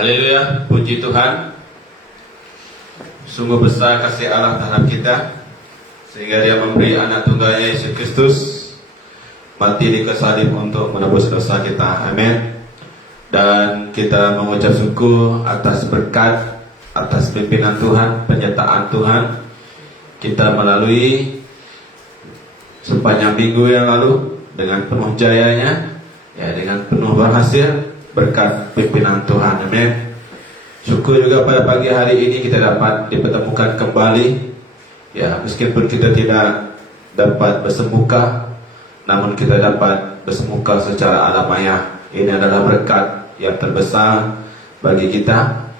Haleluya, puji Tuhan. Sungguh besar kasih Allah terhadap kita, sehingga Dia memberi anak tunggalnya Yesus Kristus mati di kayu salib untuk menebus dosa kita. Amin. Dan kita mengucap syukur atas berkat, atas pimpinan Tuhan, penyertaan Tuhan. Kita melalui sepanjang minggu yang lalu dengan penuh jayanya, dengan penuh berhasil berkat pimpinan Tuhan. Amin. Syukur juga pada pagi hari ini kita dapat dipertemukan kembali. Meskipun kita tidak dapat bersemuka, namun kita dapat bersemuka secara alamiah. Ini adalah berkat yang terbesar bagi kita.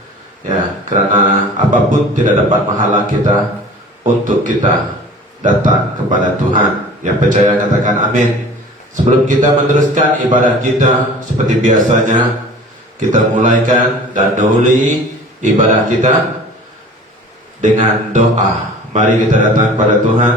Karena apapun tidak dapat menghalang kita untuk kita datang kepada Tuhan. Yang percaya katakan amin. Sebelum kita meneruskan ibadah kita seperti biasanya, kita mulaikan dan dahului ibadah kita dengan doa. Mari kita datang kepada Tuhan.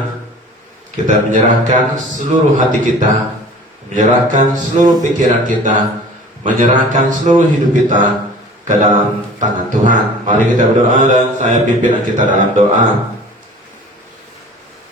Kita menyerahkan seluruh hati kita, menyerahkan seluruh pikiran kita, menyerahkan seluruh hidup kita ke dalam tangan Tuhan. Mari kita berdoa dan saya pimpin kita dalam doa.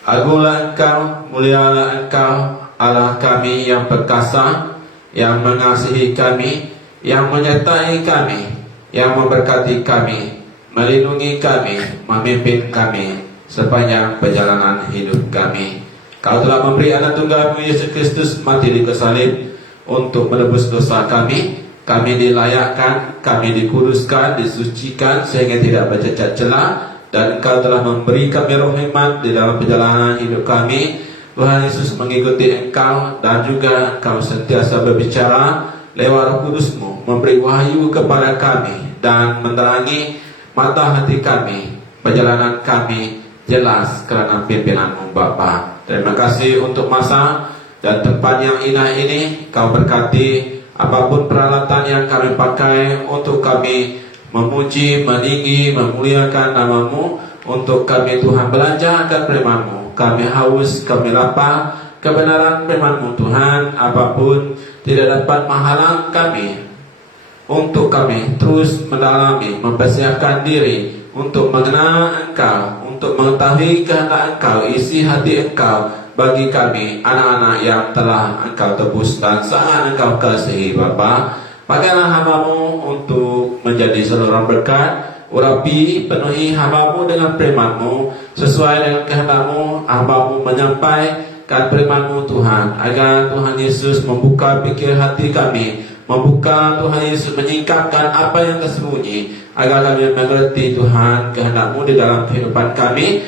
Agunglah Engkau, mulialah Engkau, Allah kami yang perkasa, yang mengasihi kami, yang menyertai kami, yang memberkati kami, melindungi kami, memimpin kami sepanjang perjalanan hidup kami. Kau telah memberi anak tunggal-Mu Yesus Kristus mati di kayu salib untuk menebus dosa kami. Kami dilayakkan, kami dikuduskan, disucikan sehingga tidak bercacat celah. Dan Engkau telah memberi kami roh hikmat di dalam perjalanan hidup kami. Tuhan Yesus mengikuti Engkau, dan juga Engkau sentiasa berbicara lewat Roh Kudus-Mu, memberi wahyu kepada kami dan menerangi mata hati kami, perjalanan kami jelas kerana pimpinan-Mu Bapa. Terima kasih untuk masa dan tempat yang indah ini. Kau berkati apapun peralatan yang kami pakai untuk kami memuji, meninggi, memuliakan nama-Mu, untuk kami Tuhan belajar akan firman-Mu. Kami haus, kami lapar kebenaran firman-Mu Tuhan. Apapun tidak dapat menghalang kami untuk kami terus mendalami, mempersiapkan diri untuk mengenal Engkau, untuk mengetahui kehendak Engkau, isi hati Engkau bagi kami, anak-anak yang telah Engkau tebus dan sangat Engkau kasihi Bapa. Pakailah hamba-Mu untuk menjadi saluran berkat. Urapi, penuhi hamba-Mu dengan firman-Mu, sesuai dengan kehendak-Mu. Hamba-Mu menyampaikan firman-Mu Tuhan, agar Tuhan Yesus membuka pikir hati kami, membuka Tuhan Yesus menyingkapkan apa yang tersembunyi, agar kami mengerti Tuhan kehendak-Mu di dalam kehidupan kami.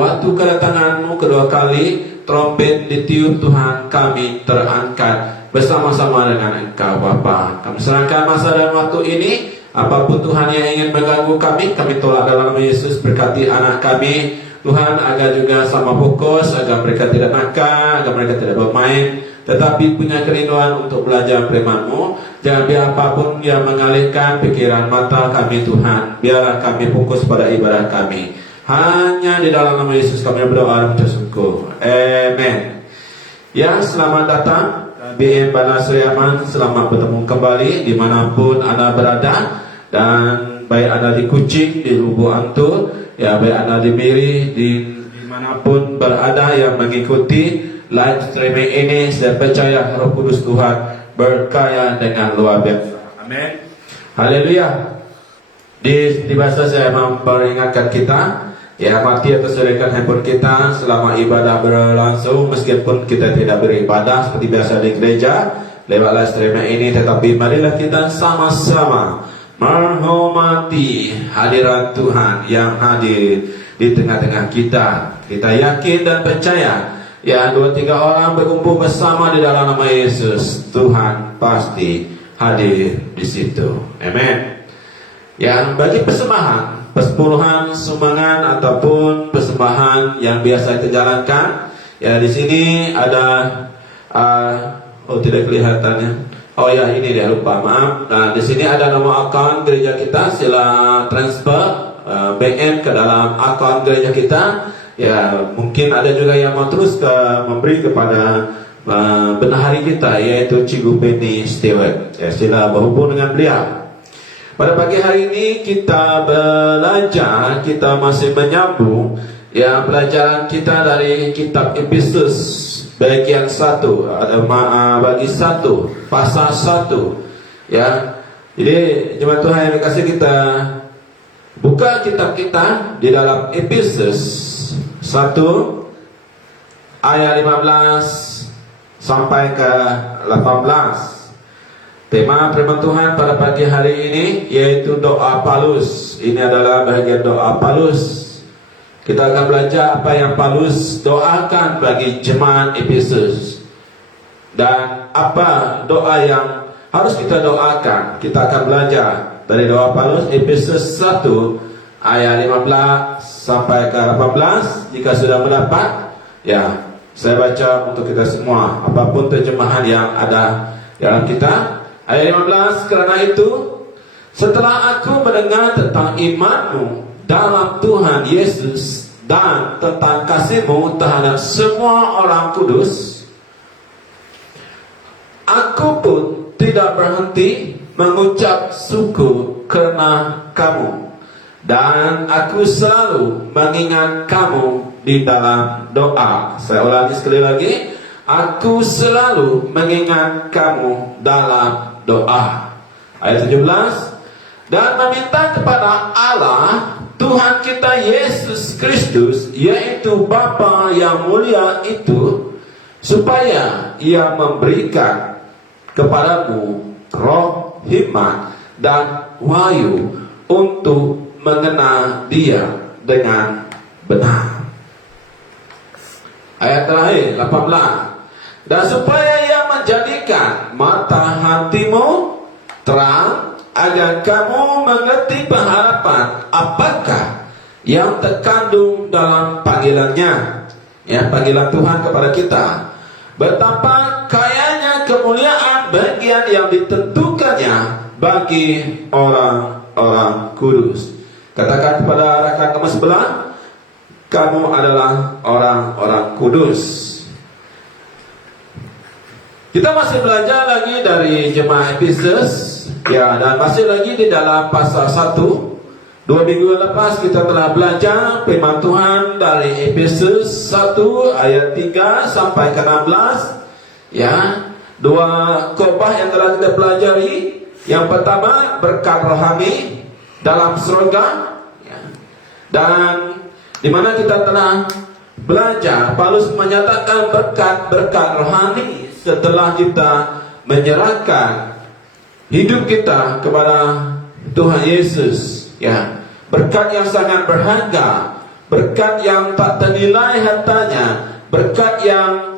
Waktu kedatangan-Mu kedua kali, trompet ditiup Tuhan, kami terangkat bersama-sama dengan Engkau Bapa. Kami serahkan masa dan waktu ini. Apapun Tuhan yang ingin mengganggu kami tolak dalam nama Yesus. Berkati anak kami Tuhan, agar juga sama fokus, agar mereka tidak nakal, agar mereka tidak bermain, tetapi punya kerinduan untuk belajar firman-Mu. Jangan biar apapun yang mengalihkan pikiran mata kami Tuhan. Biarlah kami fokus pada ibadah kami. Hanya di dalam nama Yesus kami berdoa dan bersyukur. Amen. Selamat datang BM Bana Sri Aman. Selamat bertemu kembali dimanapun Anda berada. Dan baik Anda di Kuching, di Lubuk Antu, baik Anda di Miri, dimanapun berada yang mengikuti live streaming ini, saya percaya Roh Kudus Tuhan berkarya dengan luar biasa. Amin. Haleluya. Di bahasa saya memperingatkan kita, mati atau sediakan handphone kita selama ibadah berlangsung. Meskipun kita tidak beribadah seperti biasa di gereja lewat live streaming ini, tetapi marilah kita sama-sama menghormati hadirat Tuhan yang hadir di tengah-tengah kita. Kita yakin dan percaya, 2-3 orang berkumpul bersama di dalam nama Yesus, Tuhan pasti hadir di situ. Amin. Bagi persembahan, persepuluhan, sumbangan ataupun persembahan yang biasa kita jalankan, di sini ada tidak kelihatannya. Ini dia, lupa, maaf. Nah, di sini ada nomor akun gereja kita. Sila transfer BM ke dalam akun gereja kita. Mungkin ada juga yang mau terus memberi kepada bendahari kita, yaitu Cikgu Penny Stewart. Sila berhubung dengan beliau. Pada pagi hari ini kita belajar, kita masih menyambung ya pelajaran kita dari kitab Efesus bagian 1 bagi 1 pasal 1 ya. Jadi jemaat Tuhan yang dikasih, kita buka kitab kita di dalam Efesus 1 ayat 15 sampai ke 18. Tema firman Tuhan pada pagi hari ini yaitu doa Paulus. Ini adalah bagian doa Paulus. Kita akan belajar apa yang Paulus doakan bagi jemaat Efesus dan apa doa yang harus kita doakan. Kita akan belajar dari doa Paulus Efesus 1 ayat 15 sampai ke 18. Jika sudah mendapat, ya saya baca untuk kita semua apapun terjemahan yang ada dalam kita. Ayat 15, karena itu setelah aku mendengar tentang imanmu dalam Tuhan Yesus dan tentang kasihmu terhadap semua orang kudus, aku pun tidak berhenti mengucap syukur karena kamu, dan aku selalu mengingat kamu di dalam doa. Saya ulangi sekali lagi, aku selalu mengingat kamu dalam doa. Ayat 17, dan meminta kepada Allah Tuhan kita Yesus Kristus, yaitu Bapa yang mulia itu, supaya Ia memberikan kepadamu roh hikmat dan wahyu untuk mengenal Dia dengan benar. Ayat terakhir 18, dan supaya Ia menjadikan mata hatimu terang, agar kamu mengerti pengharapan apakah yang terkandung dalam panggilannya, ya, panggilan Tuhan kepada kita, betapa kayanya kemuliaan bagian yang ditentukannya bagi orang-orang kudus. Katakan kepada rekan kamu sebelah, kamu adalah orang-orang kudus. Kita masih belajar lagi dari jemaat Efesus, ya, dan masih lagi di dalam pasal 1. 2 minggu lepas kita telah belajar firman Tuhan dari Efesus 1 ayat 3 sampai ke 16. Ya, 2 khotbah yang telah kita pelajari. Yang pertama, berkat rohani dalam surga, ya. Dan di mana kita telah belajar Paulus menyatakan berkat rohani setelah kita menyerahkan hidup kita kepada Tuhan Yesus, ya. Berkat yang sangat berharga, berkat yang tak ternilai hartanya, berkat yang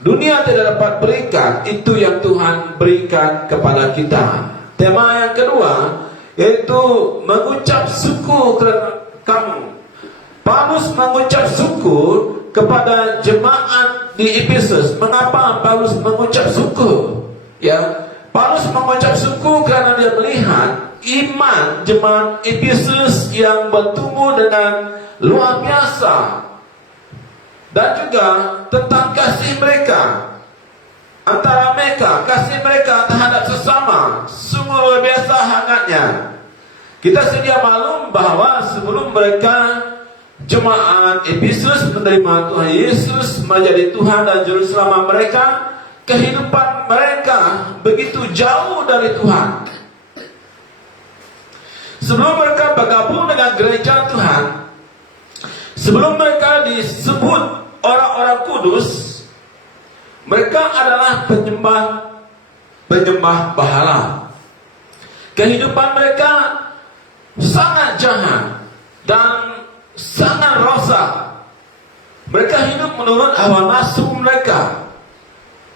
dunia tidak dapat berikan, itu yang Tuhan berikan kepada kita. Tema yang kedua yaitu mengucap syukur kepada kamu. Paulus mengucap syukur kepada jemaat di Efesus. Mengapa Paulus mengucap syukur? Ya, Paulus mengucap syukur karena dia melihat iman jemaat Efesus yang bertumbuh dengan luar biasa, dan juga tentang kasih mereka antara mereka, kasih mereka terhadap sesama sungguh luar biasa hangatnya. Kita sedia maklum bahwa sebelum mereka jemaat Efesus menerima Tuhan Yesus menjadi Tuhan dan Juru Selamat mereka, kehidupan mereka begitu jauh dari Tuhan. Sebelum mereka bergabung dengan gereja Tuhan, sebelum mereka disebut orang-orang kudus, mereka adalah penyembah berhala. Kehidupan mereka sangat jahat dan sangat rosak. Mereka hidup menurut hawa nafsu mereka.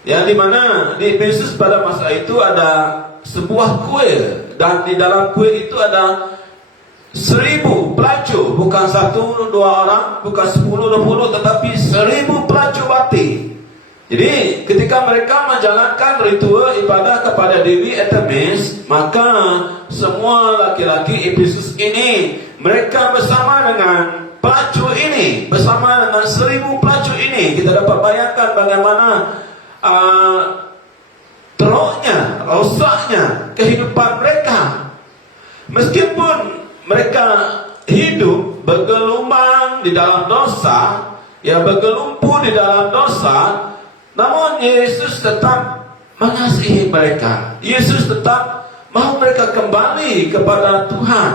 Ya, di mana di Efesus pada masa itu ada sebuah kuil, dan di dalam kuil itu ada 1000 pelacur, bukan 1-2 orang, bukan 10-20, tetapi 1000 pelacur batin. Jadi ketika mereka menjalankan ritual ibadah kepada Dewi Artemis, maka semua laki-laki Efesus ini, mereka bersama dengan pelacur ini, bersama dengan 1000 pelacur ini. Kita dapat bayangkan bagaimana teruknya, rosaknya kehidupan mereka. Meskipun mereka hidup bergelumang di dalam dosa, ya bergelumpur di dalam dosa, namun Yesus tetap mengasihi mereka. Yesus tetap mau mereka kembali kepada Tuhan.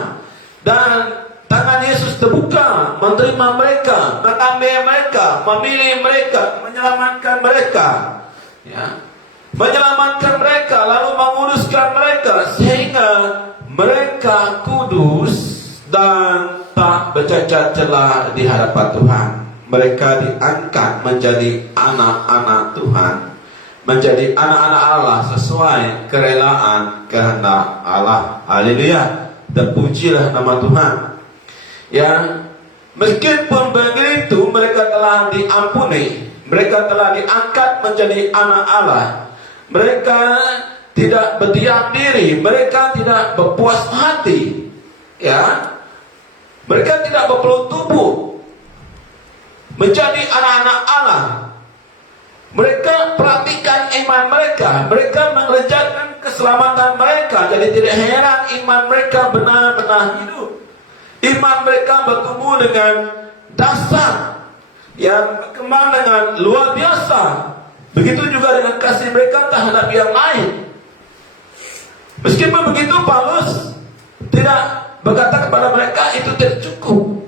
Dan tangan Yesus terbuka menerima mereka, mengambil mereka, memilih mereka, menyelamatkan mereka, ya, menyelamatkan mereka, lalu menguduskan mereka sehingga mereka kudus dan tak bercacat celah di hadapan Tuhan. Mereka diangkat menjadi anak-anak Tuhan, menjadi anak-anak Allah sesuai kerelaan kehendak Allah. Haleluya, terpujilah nama Tuhan. Ya, meskipun begitu mereka telah diampuni, mereka telah diangkat menjadi anak Allah. Mereka tidak berdiam diri, mereka tidak berpuas hati, ya, mereka tidak berpeluh tubuh menjadi anak-anak Allah. Mereka perhatikan iman mereka, mereka mengerjakan keselamatan mereka. Jadi tidak heran iman mereka benar-benar hidup. Iman mereka bertumbuh dengan dasar yang berkembang dengan luar biasa. Begitu juga dengan kasih mereka terhadap yang lain. Meskipun begitu, Paulus tidak berkata kepada mereka itu tidak cukup.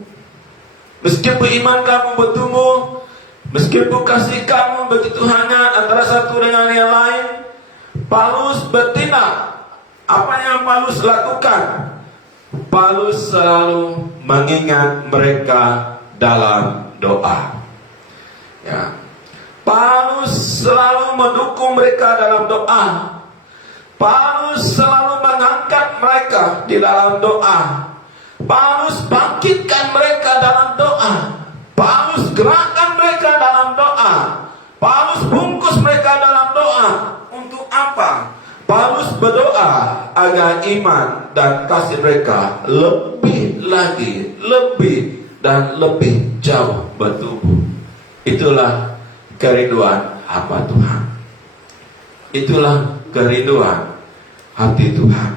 Meskipun iman kamu bertumbuh, meskipun kasih kamu begitu hangat antara satu dengan yang lain, Paulus bertindak. Apa yang Paulus lakukan? Paulus selalu mengingat mereka dalam doa. Ya. Paulus selalu mendukung mereka dalam doa. Paulus selalu mengangkat mereka di dalam doa. Paulus bangkitkan mereka dalam doa. Paulus gerakkan mereka dalam doa. Paulus bungkus mereka dalam doa. Untuk apa? Paulus berdoa agar iman dan kasih mereka lebih lagi, lebih dan lebih jauh bertumbuh. Itulah kerinduan hamba Tuhan. Itulah kerinduan hati Tuhan.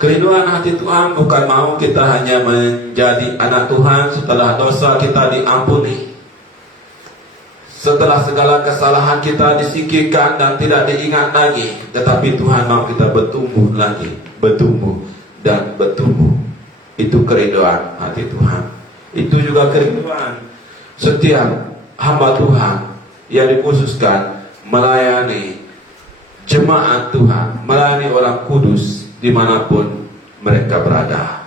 Kerinduan hati Tuhan bukan mau kita hanya menjadi anak Tuhan setelah dosa kita diampuni, setelah segala kesalahan kita disingkirkan dan tidak diingat lagi. Tetapi Tuhan mau kita bertumbuh lagi, bertumbuh dan bertumbuh. Itu kerinduan hati Tuhan. Itu juga kerinduan setiap hamba Tuhan yang dikhususkan melayani jemaat Tuhan, melayani orang kudus dimanapun mereka berada.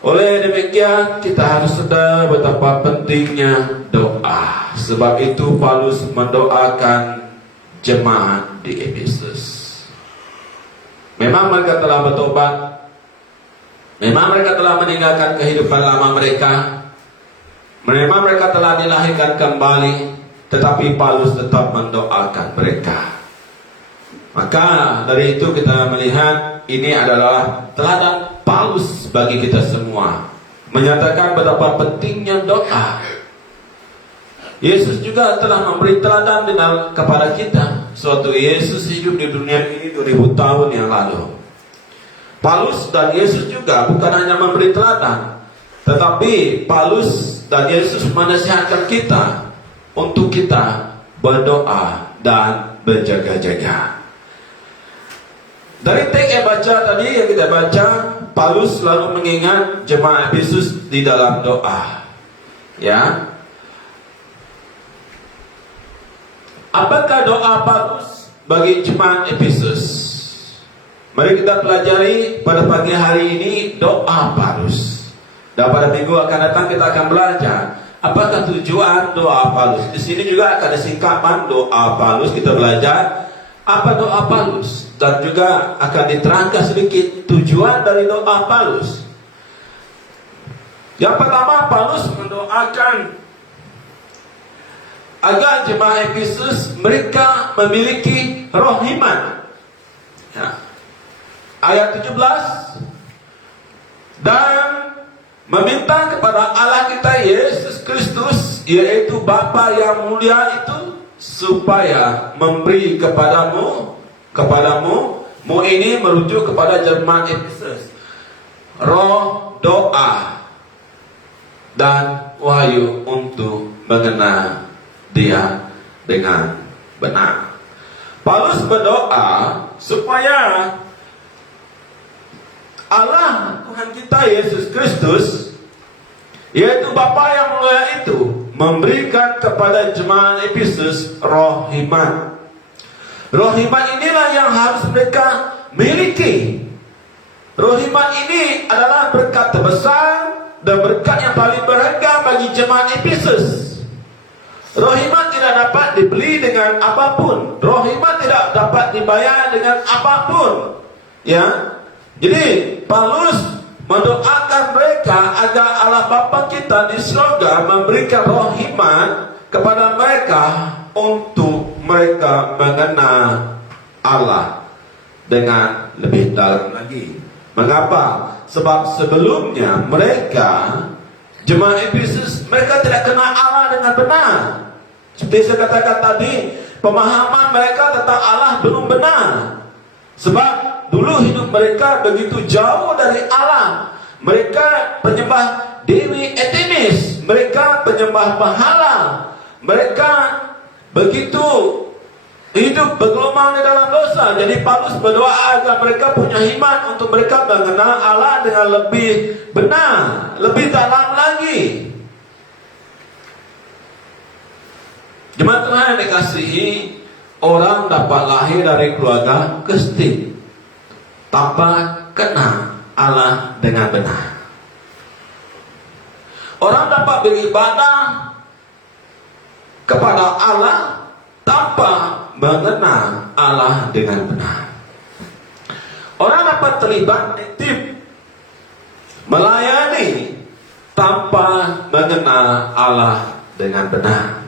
Oleh demikian kita harus sadar betapa pentingnya doa. Sebab itu Paulus mendoakan jemaat di Efesus. Memang mereka telah bertobat, memang mereka telah meninggalkan kehidupan lama mereka, memang mereka telah dilahirkan kembali, tetapi Paulus tetap mendoakan mereka. Maka dari itu kita melihat ini adalah teladan Paulus bagi kita semua, menyatakan betapa pentingnya doa. Yesus juga telah memberi teladan kepada kita. Suatu Yesus hidup di dunia ini 2000 tahun yang lalu. Paulus dan Yesus juga bukan hanya memberi teladan, tetapi Paulus dan Yesus menasihatkan kita untuk kita berdoa dan berjaga-jaga. Dari teks yang baca tadi yang kita baca, Paulus selalu mengingat jemaat Efesus di dalam doa. Ya. Apakah doa Paulus bagi jemaat Efesus? Mari kita pelajari pada pagi hari ini doa Paulus. Dan pada minggu akan datang kita akan belajar apakah tujuan doa Paulus. Di sini juga akan disingkapkan doa Paulus, kita belajar apa doa Paulus. Dan juga akan diterangkan sedikit tujuan dari doa Paulus. Yang pertama, Paulus mendoakan agar jemaat Efesus mereka memiliki roh iman. Ya. Ayat 17, dan meminta kepada Allah kita Yesus Kristus, yaitu Bapa yang mulia itu, supaya memberi kepadamu Mu ini merujuk kepada jemaat Efesus. Roh, doa, dan wahyu untuk mengenal Dia dengan benar. Paulus berdoa supaya Allah Tuhan kita Yesus Kristus, yaitu Bapa yang mulia itu, memberikan kepada jemaat Efesus roh hikmat. Roh hikmat inilah yang harus mereka miliki. Roh hikmat ini adalah berkat terbesar dan berkat yang paling berharga bagi jemaat Efesus. Roh hikmat tidak dapat dibeli dengan apapun. Roh hikmat tidak dapat dibayar dengan apapun. Ya. Jadi Paulus mendoakan mereka agar Allah Bapa kita di surga memberikan roh hikmat kepada mereka untuk mereka mengenal Allah dengan lebih dalam lagi. Mengapa? Sebab sebelumnya mereka, jemaat Efesus, mereka tidak kenal Allah dengan benar. Seperti saya katakan tadi, pemahaman mereka tentang Allah belum benar. Sebab dulu hidup mereka begitu jauh dari Allah. Mereka penyembah Dewi Artemis, mereka penyembah berhala. Mereka begitu hidup bergelumang di dalam dosa. Jadi Paulus berdoa agar mereka punya hikmat untuk mereka mengenal Allah dengan lebih benar, lebih dalam lagi. Jemaat Tuhan yang dikasihi, orang dapat lahir dari keluarga Kristen tanpa kenal Allah dengan benar. Orang dapat beribadah kepada Allah tanpa mengenal Allah dengan benar. Orang dapat terlibat aktif melayani tanpa mengenal Allah dengan benar.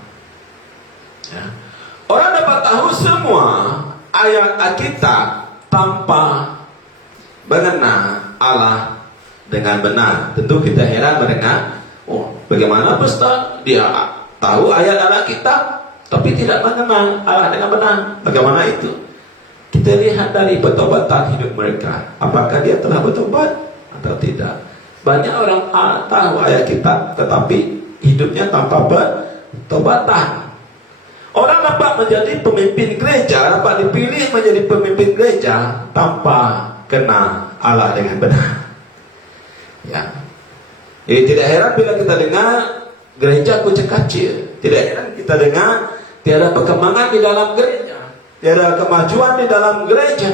Ya. Orang dapat tahu semua ayat Alkitab tanpa mengenal Allah dengan benar. Tentu kita heran mendengar, oh, bagaimana Ustaz? Dia tahu ayat Alkitab tapi tidak mengenal Allah dengan benar. Bagaimana itu? Kita lihat dari pertobatan hidup mereka. Apakah dia telah bertobat atau tidak? Banyak orang tahu ayat Alkitab tetapi hidupnya tanpa pertobatan. Orang dapat menjadi pemimpin gereja, dapat dipilih menjadi pemimpin gereja tanpa kenal Allah dengan benar. Ya. Jadi tidak heran bila kita dengar gereja kecil. Tidak heran kita dengar tiada perkembangan di dalam gereja, tiada kemajuan di dalam gereja.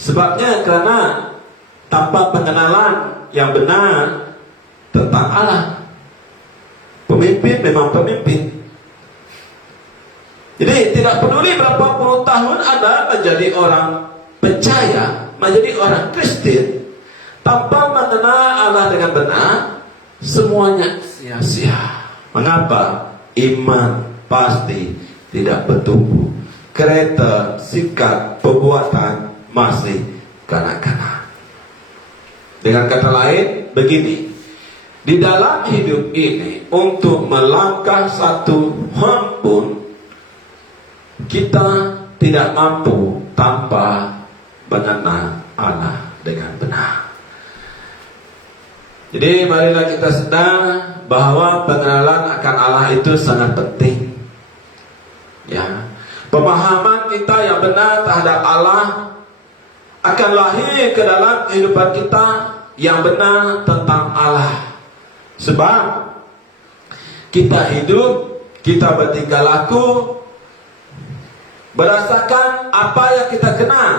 Sebabnya karena tanpa pengenalan yang benar tentang Allah. Pemimpin memang pemimpin. Jadi tidak peduli berapa puluh tahun Anda menjadi orang percaya, menjadi orang Kristen, tanpa mengenal Allah dengan benar, semuanya sia-sia. Mengapa? Iman pasti tidak bertumbuh. Kereta, sikap, perbuatan masih kanak-kanak. Dengan kata lain, begini. Di dalam hidup ini, untuk melangkah satu ham pun, kita tidak mampu tanpa mengenal Allah dengan benar. Jadi marilah kita sedar bahwa pengenalan akan Allah itu sangat penting. Ya, pemahaman kita yang benar terhadap Allah akan lahir ke dalam kehidupan kita yang benar tentang Allah. Sebab kita hidup, kita bertingkah laku berdasarkan apa yang kita kenal.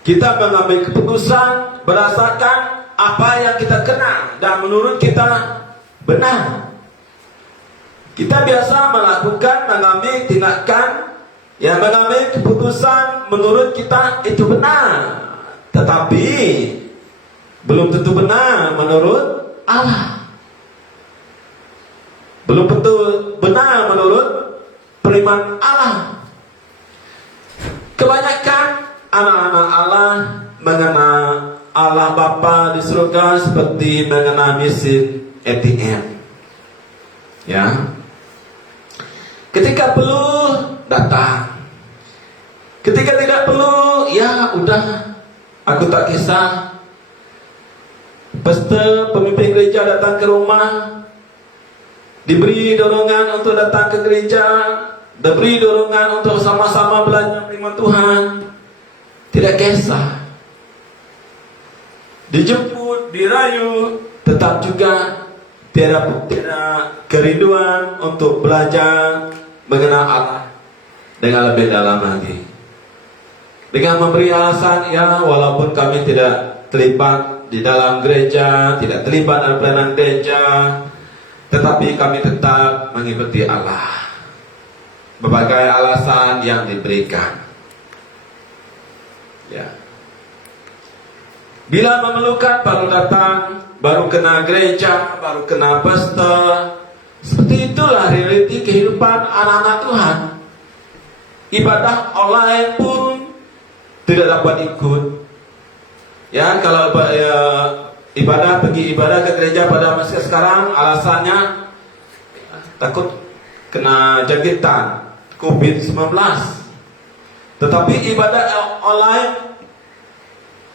Kita mengambil keputusan berdasarkan apa yang kita kenal dan menurut kita benar. Kita biasa mengambil tindakan yang mengambil keputusan menurut kita itu benar, tetapi belum tentu benar menurut Allah. Belum tentu benar menurut firman Allah. Kebanyakan anak-anak Allah mengenal Allah Bapa di surga seperti mengenal mesin ATM. Ya. Ketika perlu datang. Ketika tidak perlu, ya udah, aku tak kisah. Pastor, pemimpin gereja datang ke rumah, diberi dorongan untuk datang ke gereja, diberi dorongan untuk sama-sama belajar firman Tuhan. Tidak kisah. Dijemput, dirayu, tetap juga tidak kerinduan untuk belajar mengenal Allah dengan lebih dalam lagi. Dengan memberi alasan, ya walaupun kami tidak terlibat di dalam gereja, tidak terlibat dalam pelayanan gereja, tetapi kami tetap mengikuti Allah. Berbagai alasan yang diberikan. Ya. Bila memerlukan baru datang, baru kena gereja, baru kena pastor. Seperti itulah realiti kehidupan anak-anak Tuhan. Ibadah online pun tidak dapat ikut. Ya, kalau pergi ibadah ke gereja pada masa sekarang, alasannya takut kena jangkitan COVID-19. Tetapi ibadah online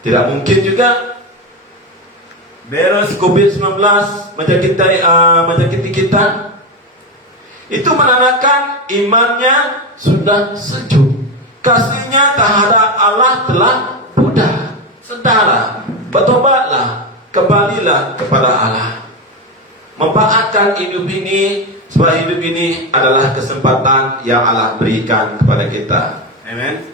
tidak mungkin juga beres COVID-19 menjangkiti kita. Itu menandakan imannya sudah sejuk. Kasihnya terhadap Allah telah pudar. Saudara, bertobatlah, kembalilah kepada Allah. Memanfaatkan hidup ini, sebab hidup ini adalah kesempatan yang Allah berikan kepada kita. Amen.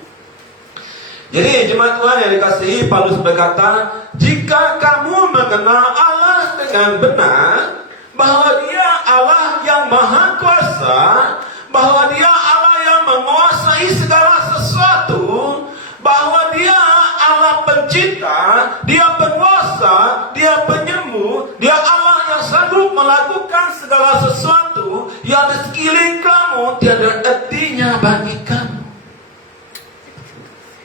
Jadi jemaat Tuhan yang dikasihi, Paulus berkata, jika kamu mengenal Allah dengan benar, bahwa Dia Allah yang maha kuasa, bahwa Dia Allah yang menguasai segala sesuatu, bahwa Dia Allah pencipta, Dia penguasa, Dia penyembuh, Dia Allah yang sanggup melakukan segala sesuatu yang di sekeliling kamu tiada artinya bagi kamu.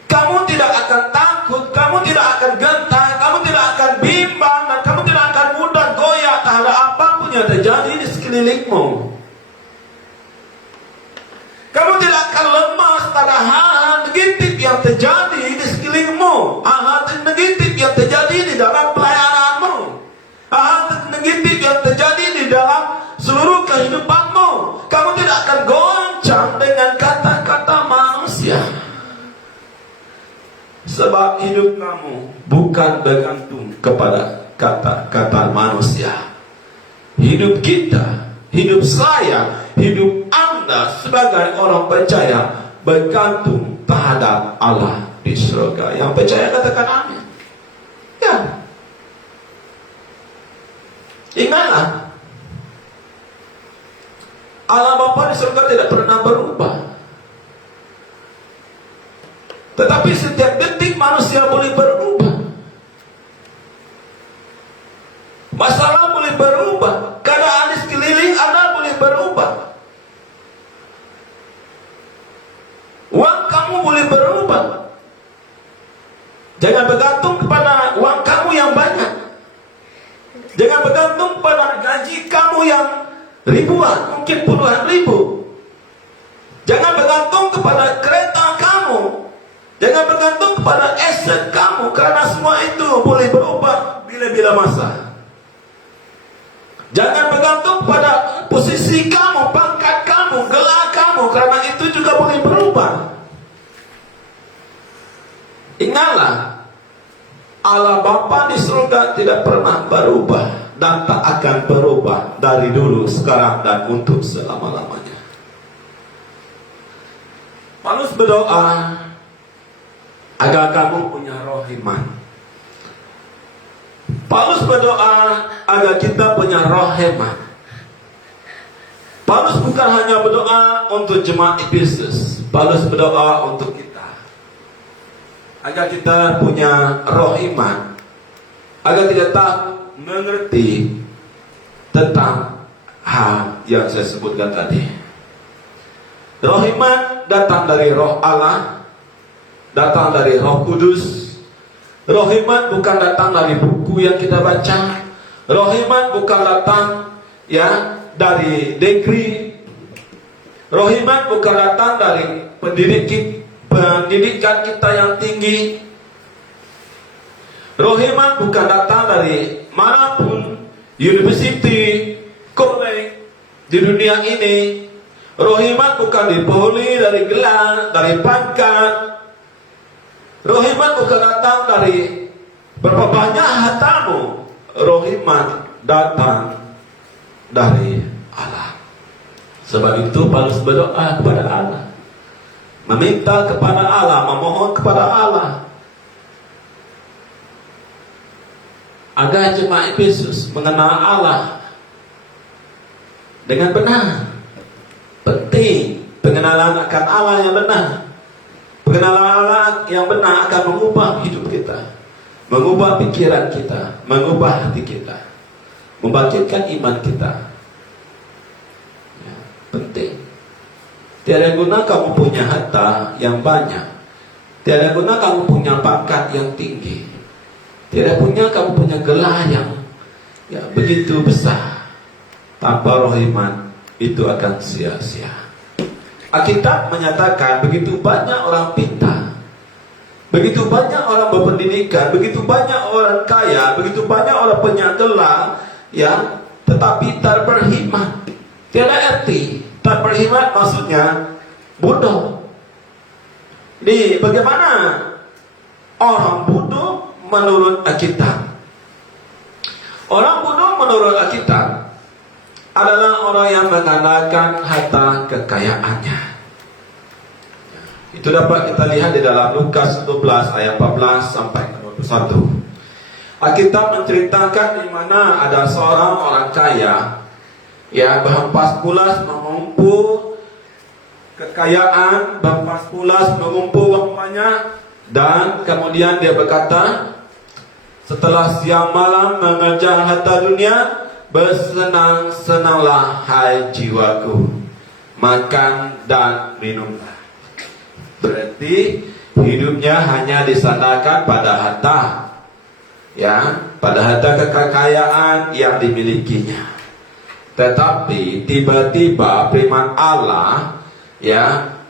Kamu tidak akan takut, kamu tidak akan gentar, kamu tidak akan bimbang, dan kamu tidak akan mudah goyah terhadap apapun yang terjadi di sekelilingmu. Kamu tidak akan lemas terhadap hal-hal negatif yang terjadi di sekelilingmu, hal-hal negatif yang terjadi di dalam pelayananmu, hal-hal negatif yang terjadi di dalam seluruh kehidupanmu. Kamu tidak akan goncang dengan kata-kata manusia. Sebab hidup kamu bukan bergantung kepada kata-kata manusia. Hidup kita, hidup saya, hidup Anda sebagai orang percaya bergantung terhadap Allah di surga. Yang percaya katakan amin. Ya. Ingatlah, Allah Bapa di surga tidak pernah berubah. Tetapi setiap detik manusia boleh berubah. Masalah boleh berubah. Keadaan di sekeliling Anda boleh berubah. Uang kamu boleh berubah. Jangan bergantung kepada uang kamu yang banyak. Jangan bergantung pada gaji kamu yang ribuan, mungkin puluhan ribu. Jangan bergantung kepada kereta kamu. Jangan bergantung kepada aset kamu, karena semua itu boleh berubah bila-bila masa. Jangan bergantung pada posisi kamu, pangkat kamu, gelar kamu, karena itu juga boleh berubah. Ingatlah, Allah Bapa di surga tidak pernah berubah dan tak akan berubah dari dulu, sekarang, dan untuk selama-lamanya. Paulus berdoa agar kamu punya roh iman. Paulus berdoa agar kita punya roh iman. Paulus bukan hanya berdoa untuk jemaat Efesus. Paulus berdoa untuk kita, agar kita punya roh iman, agar kita tak mengerti tentang hal yang saya sebutkan tadi. Roh iman datang dari roh Allah, datang dari Roh Kudus. Roh iman bukan datang dari buku yang kita baca. Roh iman bukan datang dari degree. Roh iman bukan datang dari pendidikan kita yang tinggi. Roh-iman bukan datang dari manapun, university, college di dunia ini. Roh-iman bukan diperoleh dari gelar, dari pangkat. Roh-iman bukan datang dari berapa banyak hartamu. Roh-iman datang dari Allah. Sebab itu Paulus berdoa kepada Allah, meminta kepada Allah, memohon kepada Allah, agar jemaat Efesus mengenal Allah dengan benar. Penting pengenalan akan Allah yang benar. Pengenalan Allah yang benar akan mengubah hidup kita, mengubah pikiran kita, mengubah hati kita, membangkitkan iman kita. Ya, penting. Tiada guna kamu punya harta yang banyak, tiada guna kamu punya pangkat yang tinggi, tiada punya kamu punya gelar yang begitu besar. Tanpa roh iman itu akan sia-sia. Alkitab menyatakan begitu banyak orang pintar, begitu banyak orang berpendidikan, begitu banyak orang kaya, begitu banyak orang punya gelar, tetapi tak berhikmat. Tiada arti. Tak berhikmat maksudnya bodoh. Jadi bagaimana orang bodoh menurut Alkitab? Orang bodoh menurut Alkitab adalah orang yang mengandalkan harta kekayaannya. Itu dapat kita lihat di dalam Lukas 12 ayat 14 sampai 21. Alkitab menceritakan di mana ada seorang orang kaya berhempas-pulas mengumpul kekayaan, berhempas-pulas mengumpul uang banyak, dan kemudian dia berkata, setelah siang malam mengejar harta dunia, bersenang-senanglah hai jiwaku, makan dan minumlah. Berarti hidupnya hanya disandarkan pada harta, pada harta kekayaan yang dimilikinya. Tetapi tiba-tiba firman Allah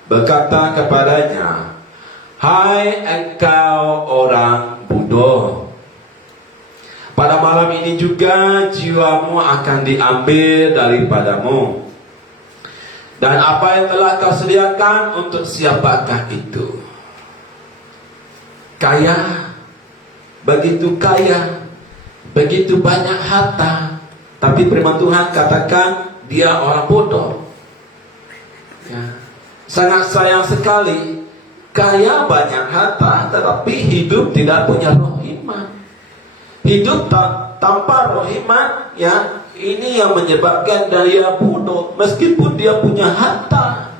berkata kepadanya, hai engkau orang bodoh, pada malam ini juga jiwamu akan diambil daripadamu. Dan apa yang telah kau sediakan, untuk siapakah itu? Kaya, begitu kaya, begitu banyak harta, tapi firman Tuhan katakan dia orang bodoh. Sangat sayang sekali, kaya banyak harta, tetapi hidup tidak punya roh iman. Hidup tanpa roh iman, ini yang menyebabkan dia bodoh meskipun dia punya harta.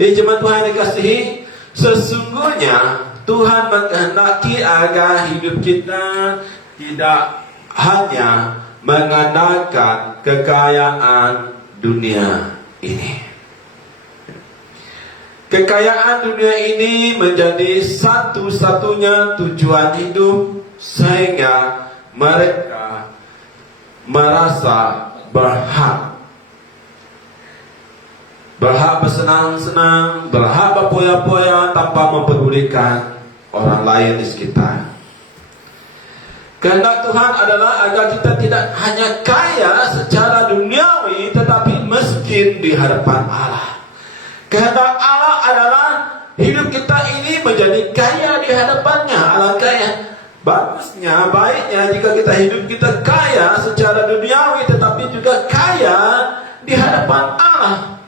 Jadi jemaat Tuhan dikasihi, sesungguhnya Tuhan menghendaki agar hidup kita tidak hanya mengandalkan kekayaan dunia ini. Kekayaan dunia ini menjadi satu-satunya tujuan hidup, sehingga mereka merasa berhak bersenang-senang, berhak berpoya-poya tanpa mempedulikan orang lain di sekitar. Kehendak Tuhan adalah agar kita tidak hanya kaya secara duniawi, tetapi miskin di hadapan Allah. Kehendak Allah adalah hidup kita ini menjadi kaya di hadapannya. Allah kaya. Bagusnya, baiknya jika kita hidup kita kaya secara duniawi, tetapi juga kaya di hadapan Allah.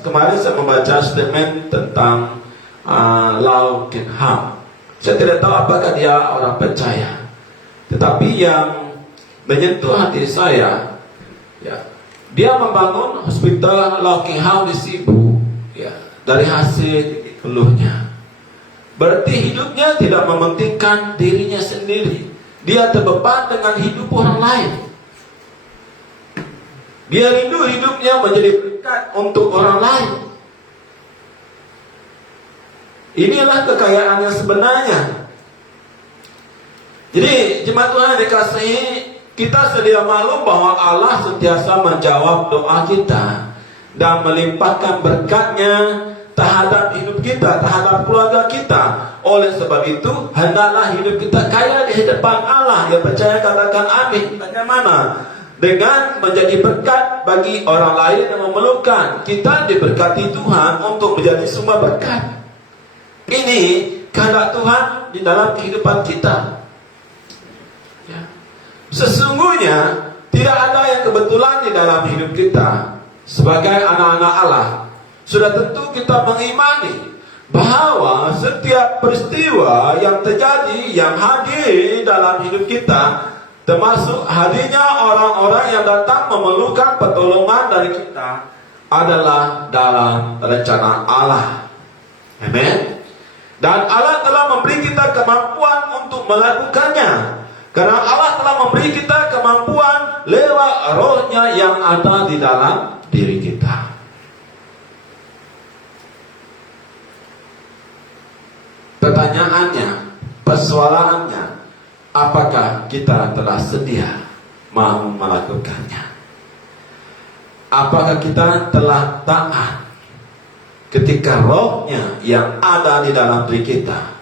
Kemarin saya membaca statement tentang Lau Ken Ham. Saya tidak tahu apakah dia orang percaya, tetapi yang menyentuh hati saya, dia membangun hospital Lau Ken Ham di Sibu, dari hasil keluhnya. Berarti hidupnya tidak mementingkan dirinya sendiri. Dia terbeban dengan hidup orang lain. Dia rindu hidupnya menjadi berkat untuk orang lain. Inilah kekayaan yang sebenarnya. Jadi jemaat Tuhan dikasihi, kita sedia maklum bahwa Allah sentiasa menjawab doa kita. dan melimpahkan berkatnya terhadap hidup kita, terhadap keluarga kita. Oleh sebab itu, hendaklah hidup kita kaya di hadapan Allah. Yang percaya katakan amin. Bagaimana? Dengan menjadi berkat bagi orang lain yang memerlukan. Kita diberkati Tuhan untuk menjadi sumber berkat. Ini kehendak Tuhan di dalam kehidupan kita. Ya. Sesungguhnya tidak ada yang kebetulan di dalam hidup kita. Sebagai anak-anak Allah, sudah tentu kita mengimani bahwa setiap peristiwa yang terjadi, yang hadir dalam hidup kita, termasuk hadirnya orang-orang yang datang memerlukan pertolongan dari kita, adalah dalam rencana Allah. Amin. Dan Allah telah memberi kita kemampuan untuk melakukannya. Karena Allah telah memberi kita kemampuan lewat rohnya yang ada di dalam diri kita. Pertanyaannya, persoalannya, apakah kita telah sedia mau melakukannya? Apakah kita telah taat ketika rohnya yang ada di dalam diri kita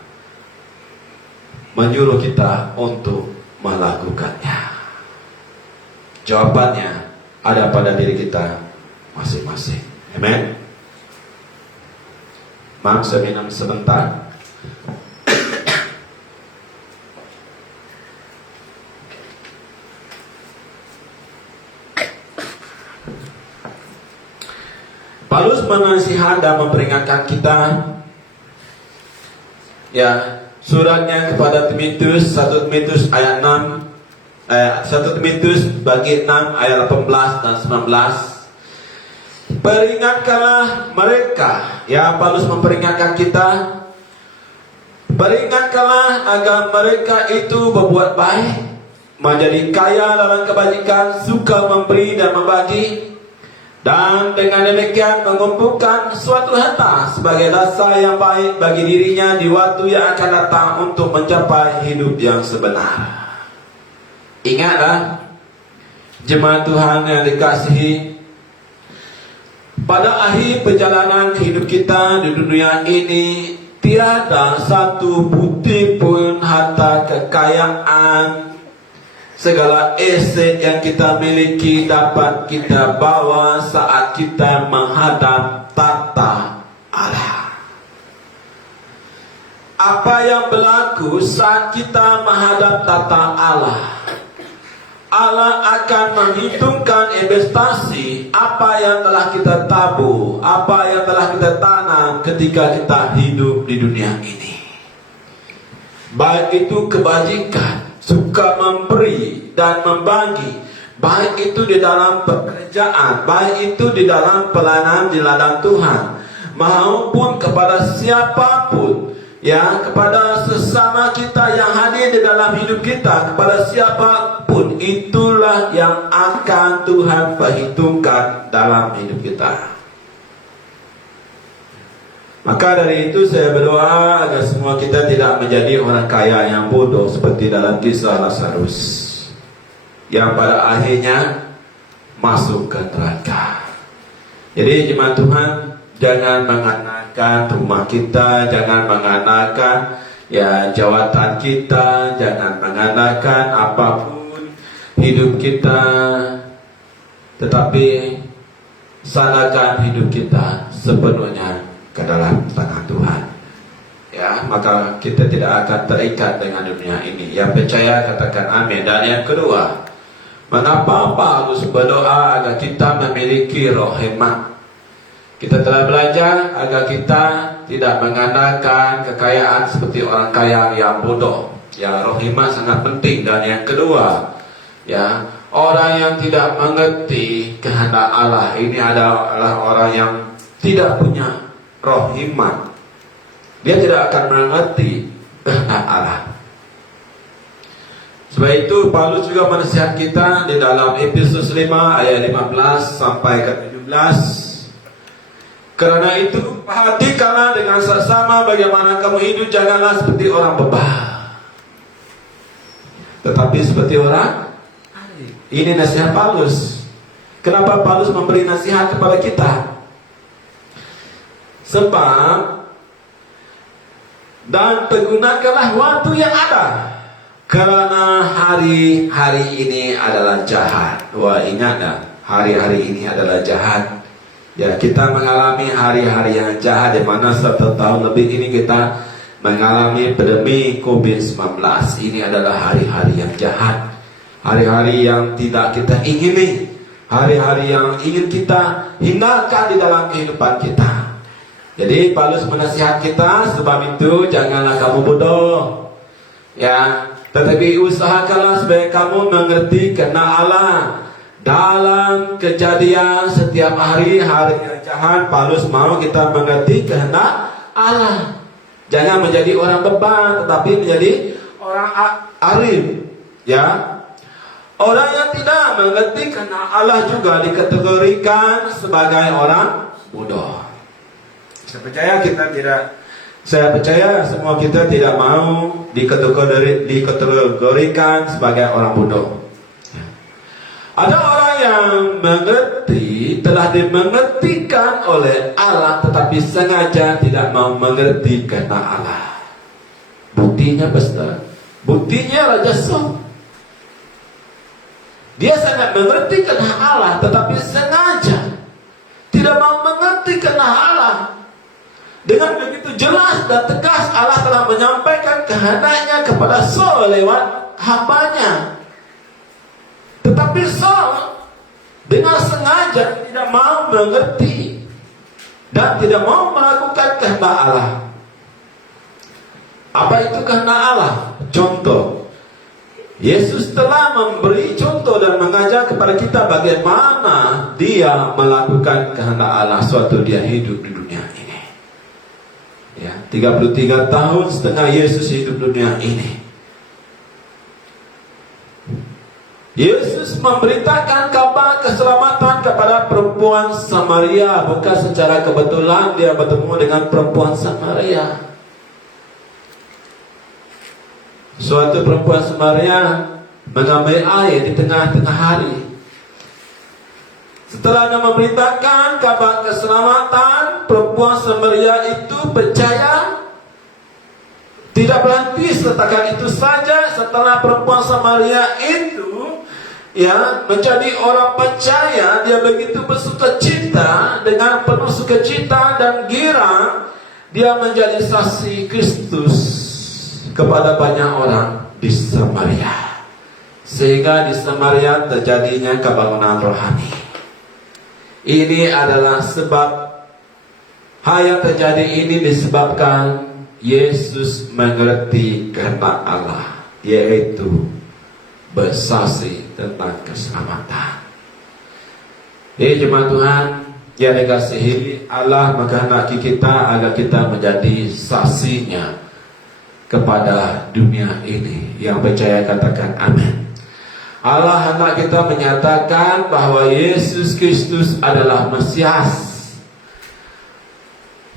menyuruh kita untuk melakukannya? Jawabannya ada pada diri kita masing-masing. Amen. Maaf, saya minum sebentar. Paulus menasihat dan memperingatkan kita, ya, suratnya kepada Timotius, 1 Timotius ayat 6, 1 Timotius bagi 6 ayat 18 dan 19. Peringatkanlah mereka, ya, Paulus memperingatkan kita, peringatkanlah agar mereka itu berbuat baik, menjadi kaya dalam kebajikan, suka memberi dan membagi, dan dengan demikian mengumpulkan suatu harta sebagai dasar yang baik bagi dirinya di waktu yang akan datang untuk mencapai hidup yang sebenar. Ingatlah, jemaat Tuhan yang dikasihi, pada akhir perjalanan hidup kita di dunia ini, tiada satu butir pun harta kekayaan, segala aset yang kita miliki dapat kita bawa saat kita menghadap tata Allah. Apa yang berlaku saat kita menghadap tata Allah? Allah akan menghitungkan investasi apa yang telah kita tabur, apa yang telah kita tanam ketika kita hidup di dunia ini. Baik itu kebajikan, suka memberi dan membagi, baik itu di dalam pekerjaan, baik itu di dalam pelayanan di ladang Tuhan, maupun kepada siapapun, ya, kepada sesama kita yang hadir di dalam hidup kita, kepada siapapun, itulah yang akan Tuhan perhitungkan dalam hidup kita. Maka dari itu saya berdoa agar semua kita tidak menjadi orang kaya yang bodoh seperti dalam kisah Lazarus, yang pada akhirnya masuk ke neraka. Jadi jemaat Tuhan, jangan mengandalkan rumah kita, jangan mengandalkan, ya, jawatan kita, jangan mengandalkan apapun hidup kita, tetapi serahkan hidup kita sepenuhnya ke dalam tangan Tuhan, ya, maka kita tidak akan terikat dengan dunia ini. Yang percaya katakan amin. Dan yang kedua, mengapa Paulus berdoa agar kita memiliki roh hikmat? Kita telah belajar agar kita tidak mengandalkan kekayaan seperti orang kaya yang bodoh. Ya, roh hikmat sangat penting. Dan yang kedua, ya, orang yang tidak mengerti kehendak Allah, ini adalah orang yang tidak punya roh hikmat. Dia tidak akan mengerti kehendak Allah. Sebab itu Paulus juga menasihat kita di dalam Efesus 5 ayat 15 sampai ke 17. Karena itu perhatikanlah dengan seksama bagaimana kamu hidup, janganlah seperti orang bebal, tetapi seperti orang. Ini nasihat Paulus. Kenapa Paulus memberi nasihat kepada kita? Sebab dan pergunakanlah waktu yang ada, karena hari-hari ini adalah jahat. Wah, ingat dah, hari-hari ini adalah jahat. Ya, kita mengalami hari-hari yang jahat, di mana 1 tahun lebih ini kita mengalami pandemi COVID-19. Ini adalah hari-hari yang jahat, hari-hari yang tidak kita ingini, hari-hari yang ingin kita hindarkan di dalam kehidupan kita. Jadi Paulus menasihat kita, sebab itu janganlah kamu bodoh, ya, tetapi usahakanlah supaya kamu mengerti karena Allah. Dalam Kejadian setiap hari yang jahat, Paulus mau kita mengerti kehendak Allah. Jangan menjadi orang beban, tetapi menjadi orang arif, ya. Orang yang tidak mengerti kehendak Allah juga dikategorikan sebagai orang bodoh. Saya percaya semua kita tidak mau dikategorikan sebagai orang bodoh. Ada orang yang mengerti, telah dimengertikan oleh Allah, tetapi sengaja tidak mau mengerti kehendak Allah. Buktinya besar. Buktinya Raja Saul. Dia sangat mengerti kehendak Allah, tetapi sengaja tidak mau mengerti kehendak Allah. Dengan begitu jelas dan tegas Allah telah menyampaikan kehendaknya kepada Saul lewat hambanya. Tetapi Saul dengan sengaja tidak mau mengerti dan tidak mau melakukan kehendak Allah. Apa itu kehendak Allah? Contoh, Yesus telah memberi contoh dan mengajar kepada kita bagaimana dia melakukan kehendak Allah suatu dia hidup di dunia ini. Ya, 33 tahun setengah Yesus hidup dunia ini. Yesus memberitakan kabar keselamatan kepada perempuan Samaria. Bukan secara kebetulan dia bertemu dengan perempuan Samaria. Suatu perempuan Samaria mengambil air di tengah-tengah hari. Setelah dia memberitakan kabar keselamatan, perempuan Samaria itu percaya. Tidak berhenti setakat itu saja. Setelah perempuan Samaria itu menjadi orang percaya, dia begitu bersukacita, dengan penuh sukacita dan girang dia menjadi saksi Kristus kepada banyak orang di Samaria, sehingga di Samaria terjadinya kebangunan rohani. Ini adalah sebab hal yang terjadi ini disebabkan Yesus mengerti kehendak Allah, yaitu bersaksi tentang keselamatan. Jemaat Tuhan yang dikasihi Allah, menghendaki kita agar kita menjadi saksinya kepada dunia ini. Yang percaya katakan amin. Allah hendak kita menyatakan bahwa Yesus Kristus adalah Mesias,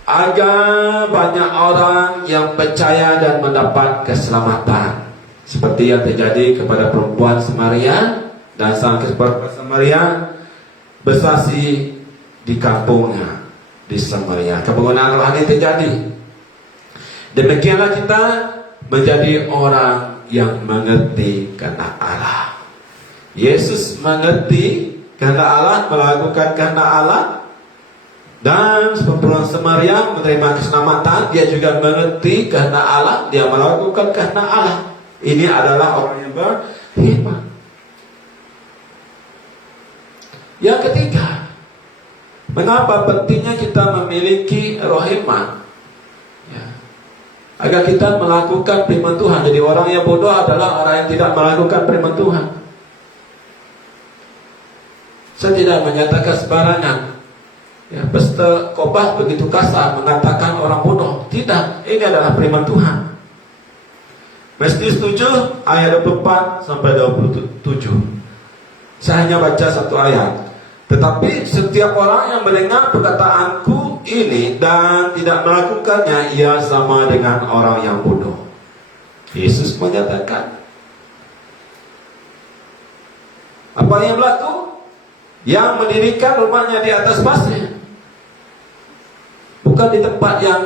agar banyak orang yang percaya dan mendapat keselamatan, seperti yang terjadi kepada perempuan Samaria. Dan sang perempuan Samaria bersaksi di kampungnya di Samaria. Kebangunan rohani terjadi. Demikianlah kita menjadi orang yang mengerti kehendak Allah. Yesus mengerti kehendak Allah, melakukan kehendak Allah. Dan perempuan Samaria menerima keselamatan. Dia juga mengerti kehendak Allah, dia melakukan kehendak Allah. Ini adalah orang yang berhikmat. Yang ketiga, mengapa pentingnya kita memiliki roh hikmat? Agar kita melakukan firman Tuhan. Jadi orang yang bodoh adalah orang yang tidak melakukan firman Tuhan. Saya tidak menyatakan sembarangan. Pastor Kobah begitu kasar mengatakan orang bodoh. Tidak, ini adalah firman Tuhan. Mesti setuju ayat 24 sampai 27. Saya hanya baca satu ayat. Tetapi setiap orang yang mendengar perkataanku ini dan tidak melakukannya, ia sama dengan orang yang bodoh. Yesus menyatakan, apa yang berlaku? Yang mendirikan rumahnya di atas pasir. bukan di tempat yang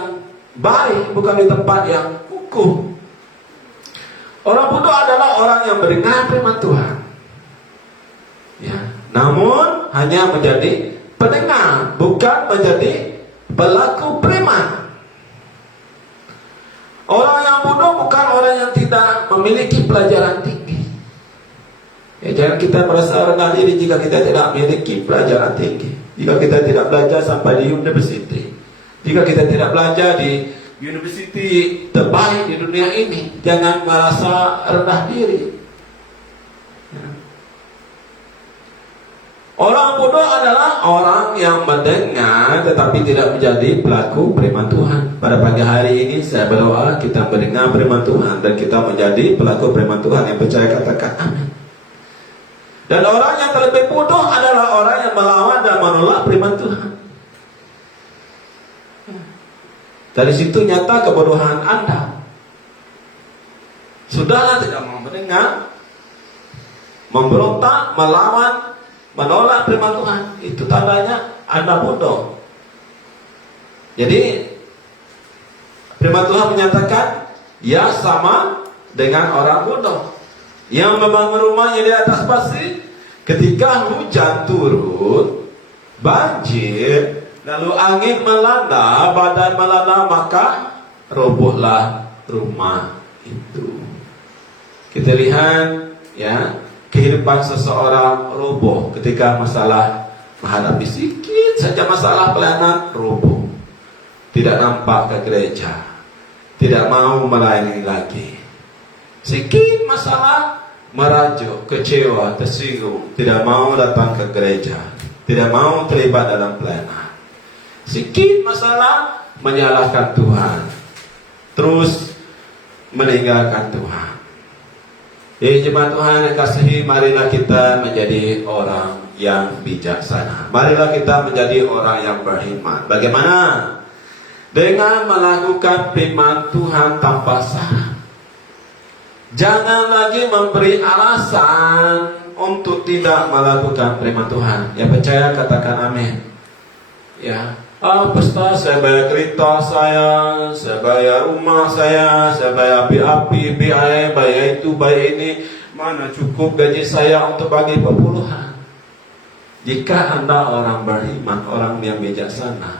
baik, bukan di tempat yang kukuh. Orang bodoh adalah orang yang mendengar firman Tuhan, ya, namun hanya menjadi pendengar, bukan menjadi pelaku firman. Orang yang bodoh bukan orang yang tidak memiliki pelajaran tinggi. Ya, jangan kita merasa rendah diri jika kita tidak memiliki pelajaran tinggi. Jika kita tidak belajar sampai di university, jika kita tidak belajar di university terbaik di dunia ini, jangan merasa rendah diri. Ya. Orang bodoh adalah orang yang mendengar tetapi tidak menjadi pelaku firman Tuhan. Pada pagi hari ini saya berdoa kita mendengar firman Tuhan dan kita menjadi pelaku firman Tuhan. Yang percaya katakan amin. Dan orang yang terlebih bodoh adalah orang yang melawan dan menolak firman Tuhan. Dari situ nyata kebodohan Anda. Sudahlah tidak mau mendengar, memberontak, melawan, menolak firman Tuhan. Itu tandanya Anda bodoh. Jadi firman Tuhan menyatakan ia sama dengan orang bodoh yang membangun rumahnya di atas pasir. Ketika hujan turun, banjir, lalu angin melanda, badai melanda, maka robohlah rumah itu. Kita lihat, ya, kehidupan seseorang roboh ketika masalah menghadapi sedikit saja masalah pelayanan, roboh. Tidak nampak ke gereja, tidak mau melayani lagi. Sedikit masalah, merajuk, kecewa, tersinggung, tidak mau datang ke gereja, tidak mau terlibat dalam pelayanan. Sedikit masalah, menyalahkan Tuhan, terus meninggalkan Tuhan. Jemaat Tuhan yang kasihi, marilah kita menjadi orang yang bijaksana. Marilah kita menjadi orang yang berhikmat. Bagaimana? Dengan melakukan firman Tuhan tanpa syarat. Jangan lagi memberi alasan untuk tidak melakukan firman Tuhan. Yang percaya katakan amin. Ya, Pastor, saya bayar kereta saya bayar rumah saya bayar api-api, biaya, bayar itu, bayar ini. Mana cukup gaji saya untuk bagi perpuluhan? Jika Anda orang beriman, orang yang bijaksana,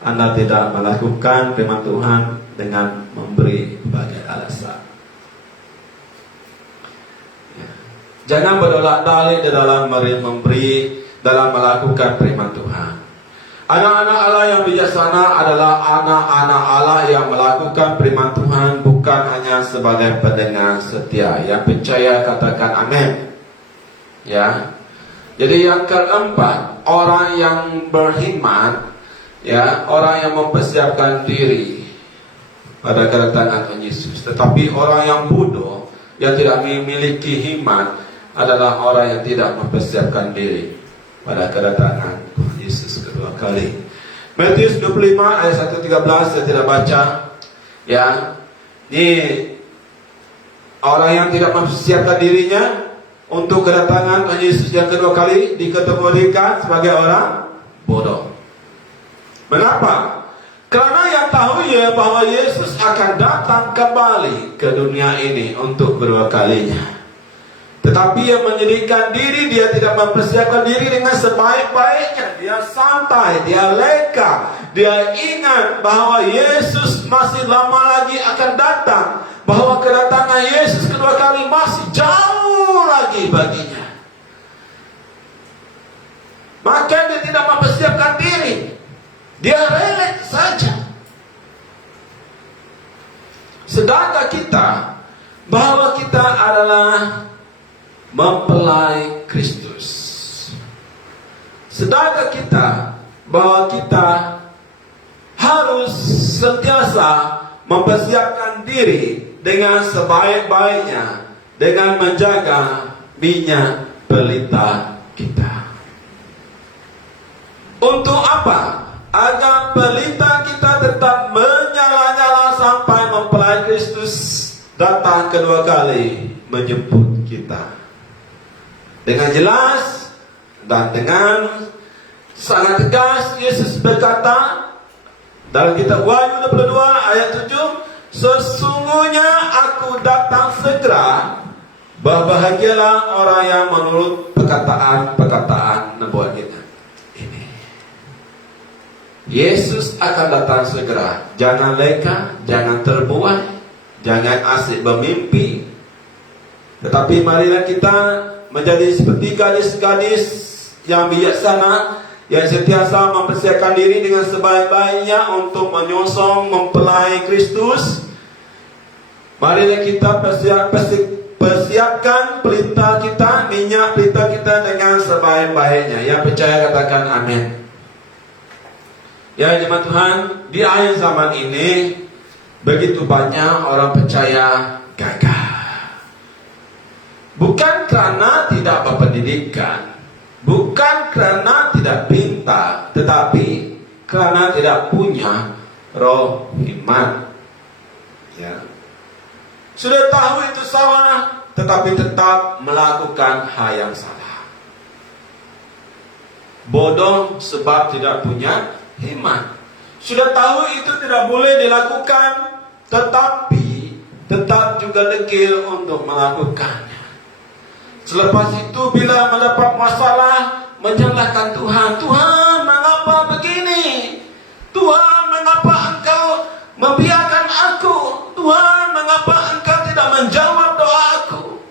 Anda tidak melakukan firman Tuhan dengan memberi berbagai alasan. Jangan berolak-alik di dalam memberi, dalam melakukan firman Tuhan. Anak-anak Allah yang bijaksana adalah anak-anak Allah yang melakukan firman Tuhan, bukan hanya sebagai pendengar setia. Yang percaya katakan amin. Ya. Jadi yang keempat, orang yang berhikmat, ya, orang yang mempersiapkan diri pada kedatangan Tuhan Yesus. Tetapi orang yang bodoh, yang tidak memiliki hikmat, adalah orang yang tidak mempersiapkan diri pada kedatangan Tuhan Yesus kedua kali. Matius 25 ayat 1-13 saya tidak baca. Ya, ini orang yang tidak mempersiapkan dirinya untuk kedatangan Tuhan Yesus yang kedua kali dikategorikan sebagai orang bodoh. Mengapa? Karena yang tahu ya bahwa Yesus akan datang kembali ke dunia ini untuk kedua kalinya. Tetapi yang menyedihkan diri, dia tidak mempersiapkan diri dengan sebaik-baiknya. Dia santai, dia leka, dia ingat bahwa Yesus masih lama lagi akan datang, bahwa kedatangan Yesus kedua kali masih jauh lagi baginya. Maka dia tidak mempersiapkan diri, dia relax saja. Sedangkan kita, bahwa kita adalah mempelai Kristus. Sedangkan kita, bahwa kita harus sentiasa mempersiapkan diri dengan sebaik-baiknya, dengan menjaga minyak pelita kita. Untuk apa? Agar pelita kita tetap menyala-nyala sampai mempelai Kristus datang kedua kali menjemput kita. Dengan jelas dan dengan sangat tegas Yesus berkata, Dalam kitab Wahyu 22 ayat 7, sesungguhnya aku datang segera, berbahagialah orang yang menurut perkataan nubuat kita. Ini Yesus akan datang segera. Jangan leka, jangan terbuai, jangan asyik bermimpi. Tetapi marilah kita menjadi seperti gadis-gadis yang bijaksana, yang sentiasa mempersiapkan diri dengan sebaik-baiknya untuk menyongsong mempelai Kristus. Marilah kita persiapkan pelita kita, minyak pelita kita dengan sebaik-baiknya. Yang percaya katakan amin. Ya jemaat Tuhan, di akhir zaman ini begitu banyak orang percaya gagal. Bukan karena tidak berpendidikan, bukan karena tidak pintar, tetapi karena tidak punya roh iman. Ya. Sudah tahu itu salah, tetapi tetap melakukan hal yang salah. Bodoh sebab tidak punya iman. Sudah tahu itu tidak boleh dilakukan, tetapi tetap juga degil untuk melakukannya. Selepas itu bila mendapat masalah, menyalahkan Tuhan. Tuhan, mengapa begini? Tuhan, mengapa Engkau membiarkan aku? Tuhan, mengapa Engkau tidak menjawab doaku?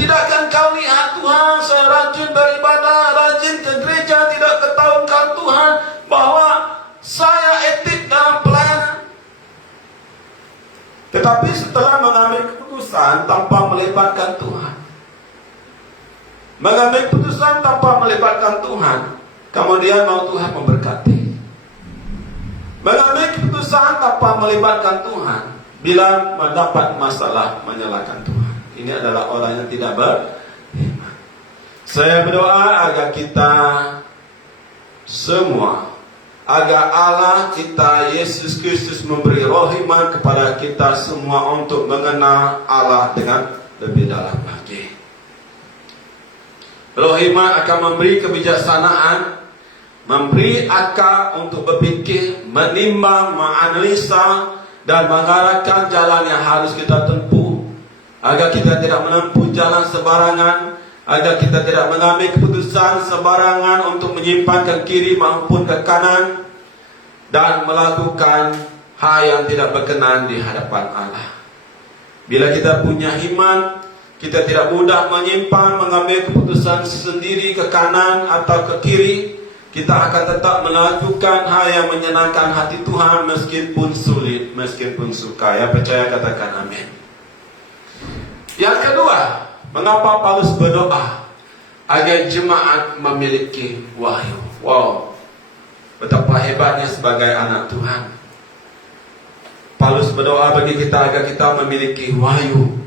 Tidakkah Engkau lihat Tuhan, saya rajin beribadah, rajin ke gereja, tidak ketahukan Tuhan bahwa saya etik dalam pelayanan? Tetapi setelah mengambil keputusan tanpa melibatkan Tuhan, mengambil keputusan tanpa melibatkan Tuhan, kemudian mau Tuhan memberkati. Mengambil keputusan tanpa melibatkan Tuhan, bila mendapat masalah menyalahkan Tuhan. Ini adalah orang yang tidak beriman. Saya berdoa agar kita semua, agar Allah kita Yesus Kristus memberi roh iman kepada kita semua untuk mengenal Allah dengan lebih dalam lagi. Roh iman akan memberi kebijaksanaan, memberi akal untuk berfikir, menimbang, menganalisa, dan mengarahkan jalan yang harus kita tempuh, agar kita tidak menempuh jalan sebarangan, agar kita tidak mengambil keputusan sebarangan untuk menyimpan ke kiri maupun ke kanan, dan melakukan hal yang tidak berkenan di hadapan Allah. Bila kita punya iman, kita tidak mudah menyimpang, mengambil keputusan sendiri ke kanan atau ke kiri. Kita akan tetap melakukan hal yang menyenangkan hati Tuhan, meskipun sulit, meskipun suka. Ya percaya katakan amin. Yang kedua, mengapa Paulus berdoa agar jemaat memiliki wahyu? Wow, betapa hebatnya sebagai anak Tuhan. Paulus berdoa bagi kita agar kita memiliki wahyu.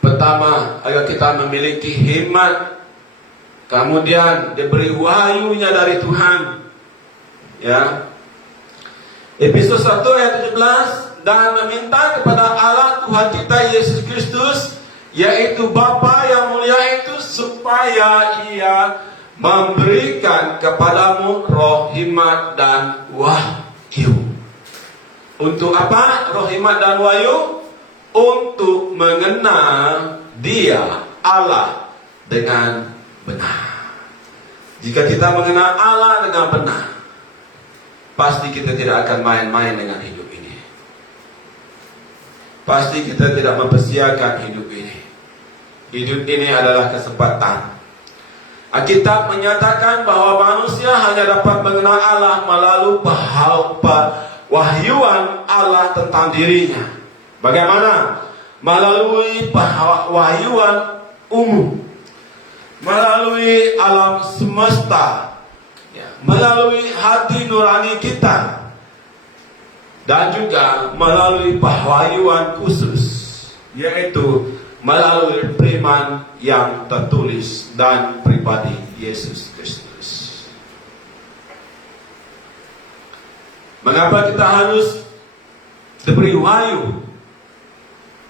Pertama, agar kita memiliki hikmat. Kemudian diberi wahyunya dari Tuhan. Ya. Efesus 1 ayat 17, dan meminta kepada Allah Tuhan kita Yesus Kristus, yaitu Bapa yang mulia itu, supaya Ia memberikan kepadamu roh hikmat dan wahyu. Untuk apa roh hikmat dan wahyu? Untuk mengenal Dia, Allah, dengan benar. Jika kita mengenal Allah dengan benar, pasti kita tidak akan main-main dengan hidup ini. Pasti kita tidak mempersiapkan hidup ini. Hidup ini adalah kesempatan. Alkitab menyatakan bahwa manusia hanya dapat mengenal Allah melalui wahyuan Allah tentang dirinya. Bagaimana? Melalui wahyuan umum, melalui alam semesta, melalui hati nurani kita, dan juga melalui wahyuan khusus, yaitu melalui firman yang tertulis dan pribadi Yesus Kristus. Mengapa kita harus diberi wahyu?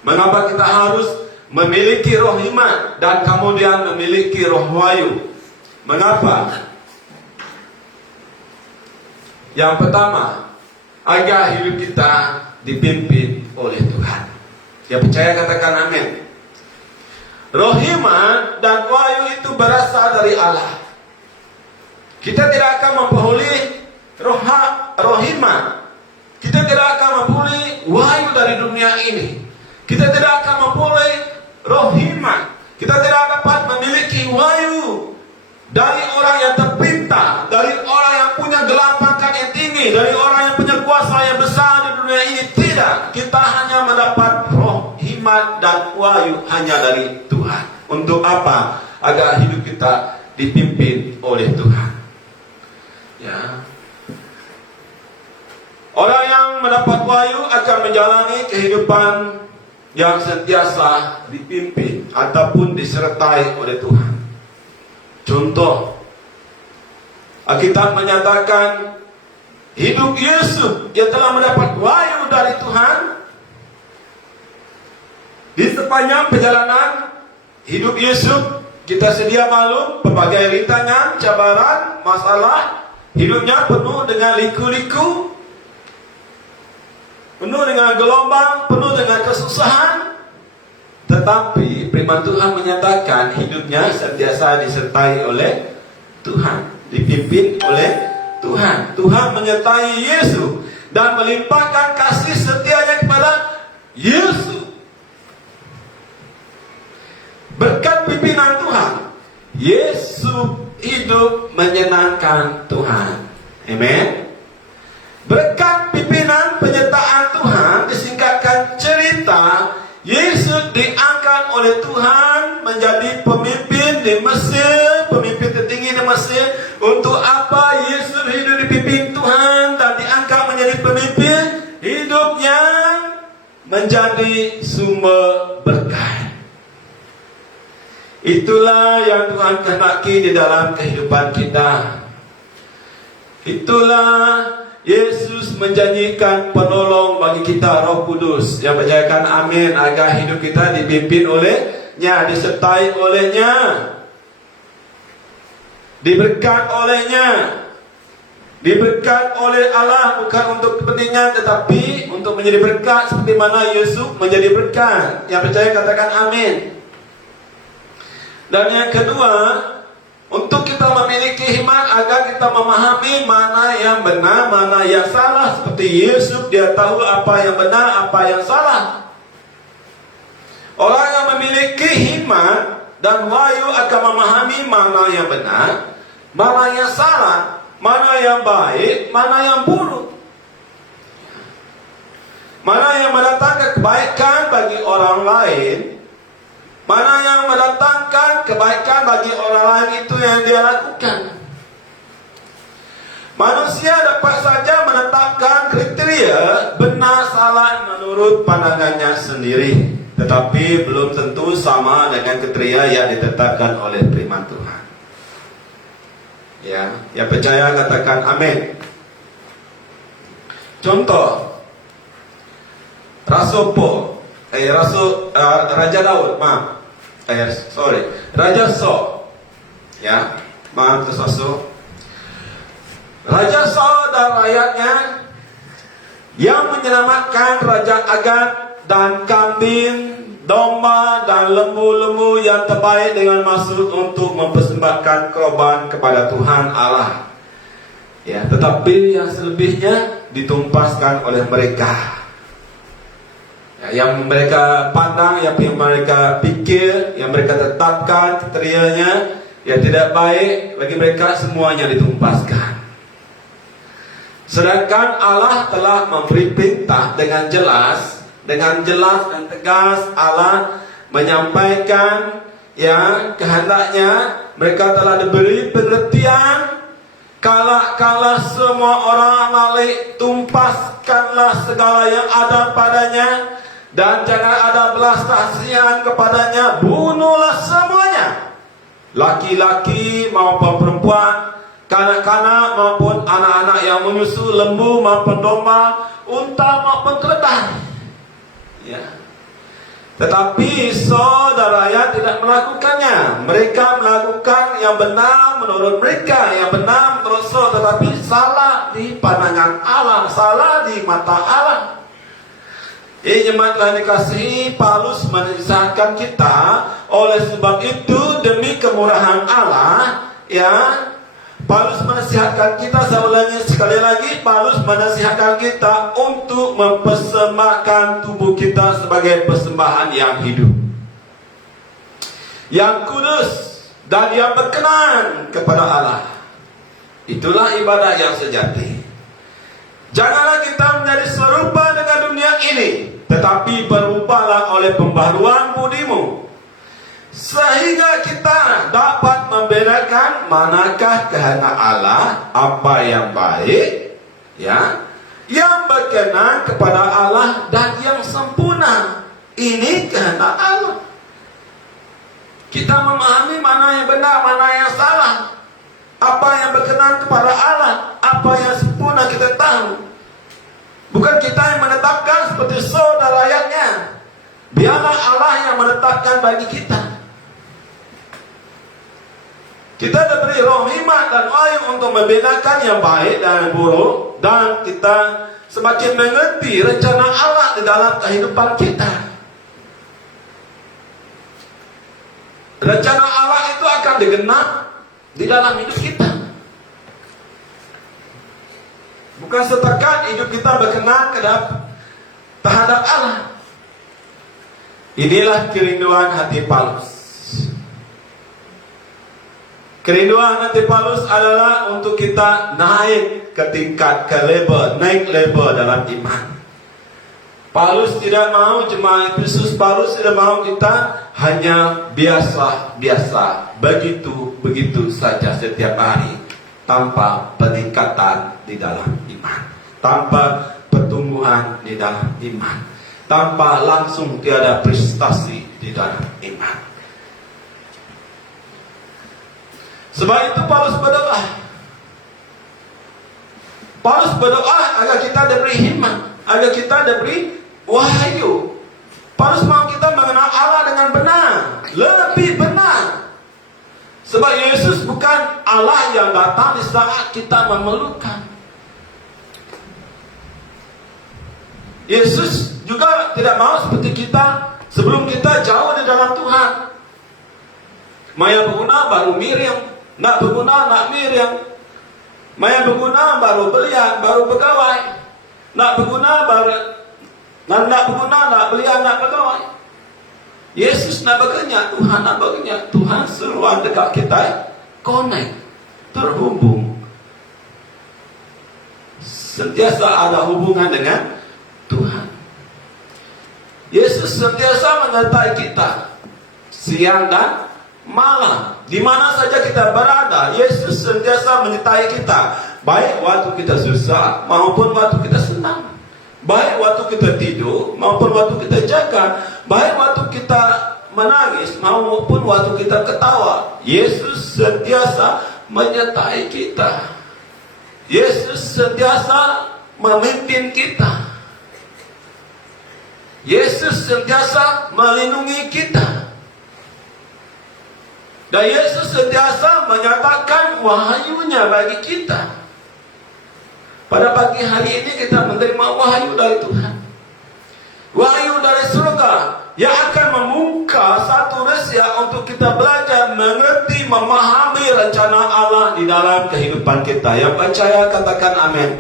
Mengapa kita harus memiliki roh iman dan kemudian memiliki roh wahyu? Mengapa? Yang pertama, agar hidup kita dipimpin oleh Tuhan. Yang percaya katakan amin. Roh iman dan wahyu itu berasal dari Allah. Kita tidak akan memperoleh roh iman. Kita tidak akan memperoleh wahyu dari dunia ini. Kita tidak akan memperoleh roh iman. Kita tidak dapat memiliki wahyu dari orang yang terpintar, dari orang yang punya gelar pangkat yang tinggi, dari orang yang punya kuasa yang besar di dunia ini. Tidak. Kita hanya mendapat roh iman dan wahyu hanya dari Tuhan. Untuk apa? Agar hidup kita dipimpin oleh Tuhan. Ya. Orang yang mendapat wahyu akan menjalani kehidupan yang sentiasa dipimpin ataupun disertai oleh Tuhan. Contoh, Alkitab menyatakan hidup Yesus yang telah mendapat wahyu dari Tuhan. Di sepanjang perjalanan hidup Yesus, kita sedia maklum berbagai rintangan, cabaran, masalah. Hidupnya penuh dengan liku-liku, penuh dengan gelombang, penuh dengan kesusahan. Tetapi firman Tuhan menyatakan hidupnya sentiasa disertai oleh Tuhan, dipimpin oleh Tuhan. Tuhan menyertai Yesus dan melimpahkan kasih setianya kepada Yesus. Berkat pimpinan Tuhan, Yesus hidup menyenangkan Tuhan. Amen. Berkat pimpinan penyertaan Tuhan, disingkatkan cerita, Yesus diangkat oleh Tuhan menjadi pemimpin di Mesir, pemimpin tertinggi di Mesir. Untuk apa Yesus hidup dipimpin Tuhan dan diangkat menjadi pemimpin? Hidupnya menjadi sumber berkat. Itulah yang Tuhan kehendaki di dalam kehidupan kita. Itulah Yesus menjanjikan penolong bagi kita, Roh Kudus. Yang percayakan amin, agar hidup kita dipimpin olehnya, disertai olehnya, diberkat olehnya. Diberkat oleh Allah bukan untuk kepentingan, tetapi untuk menjadi berkat seperti mana Yesus menjadi berkat. Yang percaya katakan amin. Dan yang kedua, untuk kita memiliki iman agar kita memahami mana yang benar, mana yang salah. Seperti Yesus, dia tahu apa yang benar, apa yang salah. Orang yang memiliki iman dan wahyu akan memahami mana yang benar, mana yang salah, mana yang baik, mana yang buruk. Mana yang mendatangkan kebaikan bagi orang lain, mana yang mendatangkan kebaikan bagi orang lain, itu yang dia lakukan. Manusia dapat saja menetapkan kriteria benar salah menurut pandangannya sendiri, tetapi belum tentu sama dengan kriteria yang ditetapkan oleh firman Tuhan. Ya, yang percaya katakan amin. Contoh, Raja Daud, Raja Saul, ya, maaf kesusu. Raja Saul dan rakyatnya yang menyelamatkan Raja Agag dan kambing, domba dan lembu-lembu yang terbaik dengan maksud untuk mempersembahkan korban kepada Tuhan Allah. Ya, tetapi yang selebihnya ditumpaskan oleh mereka. Yang mereka pandang, yang mereka pikir, yang mereka tetapkan kriterianya yang tidak baik bagi mereka, semuanya ditumpaskan. Sedangkan Allah telah memberi perintah dengan jelas dan tegas. Allah menyampaikan yang kehendaknya. Mereka telah diberi pengertian, kala semua orang Amalek, tumpaskanlah segala yang ada padanya, dan jangan ada belas kasihan kepadanya, bunuhlah semuanya, laki-laki maupun perempuan, kanak-kanak maupun anak-anak yang menyusu, lembu maupun domba, unta maupun keledai. Ya. Tetapi saudaranya tidak melakukannya. Mereka melakukan yang benar menurut mereka, yang benar menurut saudara, tetapi salah di pandangan Allah, salah di mata Allah. Jemaat telah dikasihi, Paulus menasihatkan kita. Oleh sebab itu, demi kemurahan Allah, ya, Paulus menasihatkan kita. Saya ulangi sekali lagi, Paulus menasihatkan kita untuk mempersembahkan tubuh kita sebagai persembahan yang hidup, yang kudus, dan yang berkenan kepada Allah. Itulah ibadah yang sejati. Janganlah kita menjadi serupa dengan dunia ini, tetapi berubahlah oleh pembaharuan budimu, sehingga kita dapat membedakan manakah kehendak Allah, apa yang baik, ya, yang berkenan kepada Allah, dan yang sempurna. Ini kehendak Allah. Kita memahami mana yang benar, mana yang salah, apa yang berkenan kepada Allah, apa yang sempurna kita tahu. Bukan kita yang menetapkan seperti saudara rakyatnya. Biarlah Allah yang menetapkan bagi kita. Kita diberi roh hikmat dan wahyu untuk membedakan yang baik dan yang buruk, dan kita semakin mengerti rencana Allah di dalam kehidupan kita. Rencana Allah itu akan digenap di dalam hidup kita. Bukan setakat hidup kita berkenan terhadap Allah. Inilah kerinduan hati Paulus. Kerinduan hati Paulus adalah untuk kita naik ke tingkat, naik level dalam iman. Paulus tidak mau jemaat Kristus, Paulus tidak mau kita hanya biasa-biasa, begitu saja setiap hari, tanpa peningkatan di dalam iman, tanpa pertumbuhan di dalam iman, tanpa langsung tiada prestasi di dalam iman. Sebab itu Paulus berdoa. Paulus berdoa agar kita diberi hikmat, agar kita diberi wahyu. Paulus mau kita mengenal Allah dengan benar, lebih benar. Sebab Yesus bukan Allah yang datang di saat kita memerlukan. Yesus juga tidak mau seperti kita sebelum kita jauh di dalam Tuhan. Maya berguna baru Miriam, nak berguna nak Miriam. Maya berguna baru belian, baru pegawai. Nak berguna baru nak berguna nak belian, nak pegawai. Yesus nak bekerja, Tuhan nak bekerja. Tuhan seruan dekat kita, connect, terhubung. Sentiasa ada hubungan dengan Tuhan. Yesus sentiasa menyertai kita siang dan malam. Di mana saja kita berada, Yesus sentiasa menyertai kita. Baik waktu kita susah maupun waktu kita senang. Baik waktu kita tidur maupun waktu kita jaga. Baik waktu kita menangis maupun waktu kita ketawa. Yesus sentiasa menyertai kita. Yesus sentiasa memimpin kita. Yesus sentiasa melindungi kita. Dan Yesus sentiasa menyatakan wahyunya bagi kita. Pada pagi hari ini kita menerima wahyu dari Tuhan. Wahyu dari surga yang akan membuka satu rahasia untuk kita belajar, mengerti, memahami rencana Allah di dalam kehidupan kita. Yang percaya katakan amin.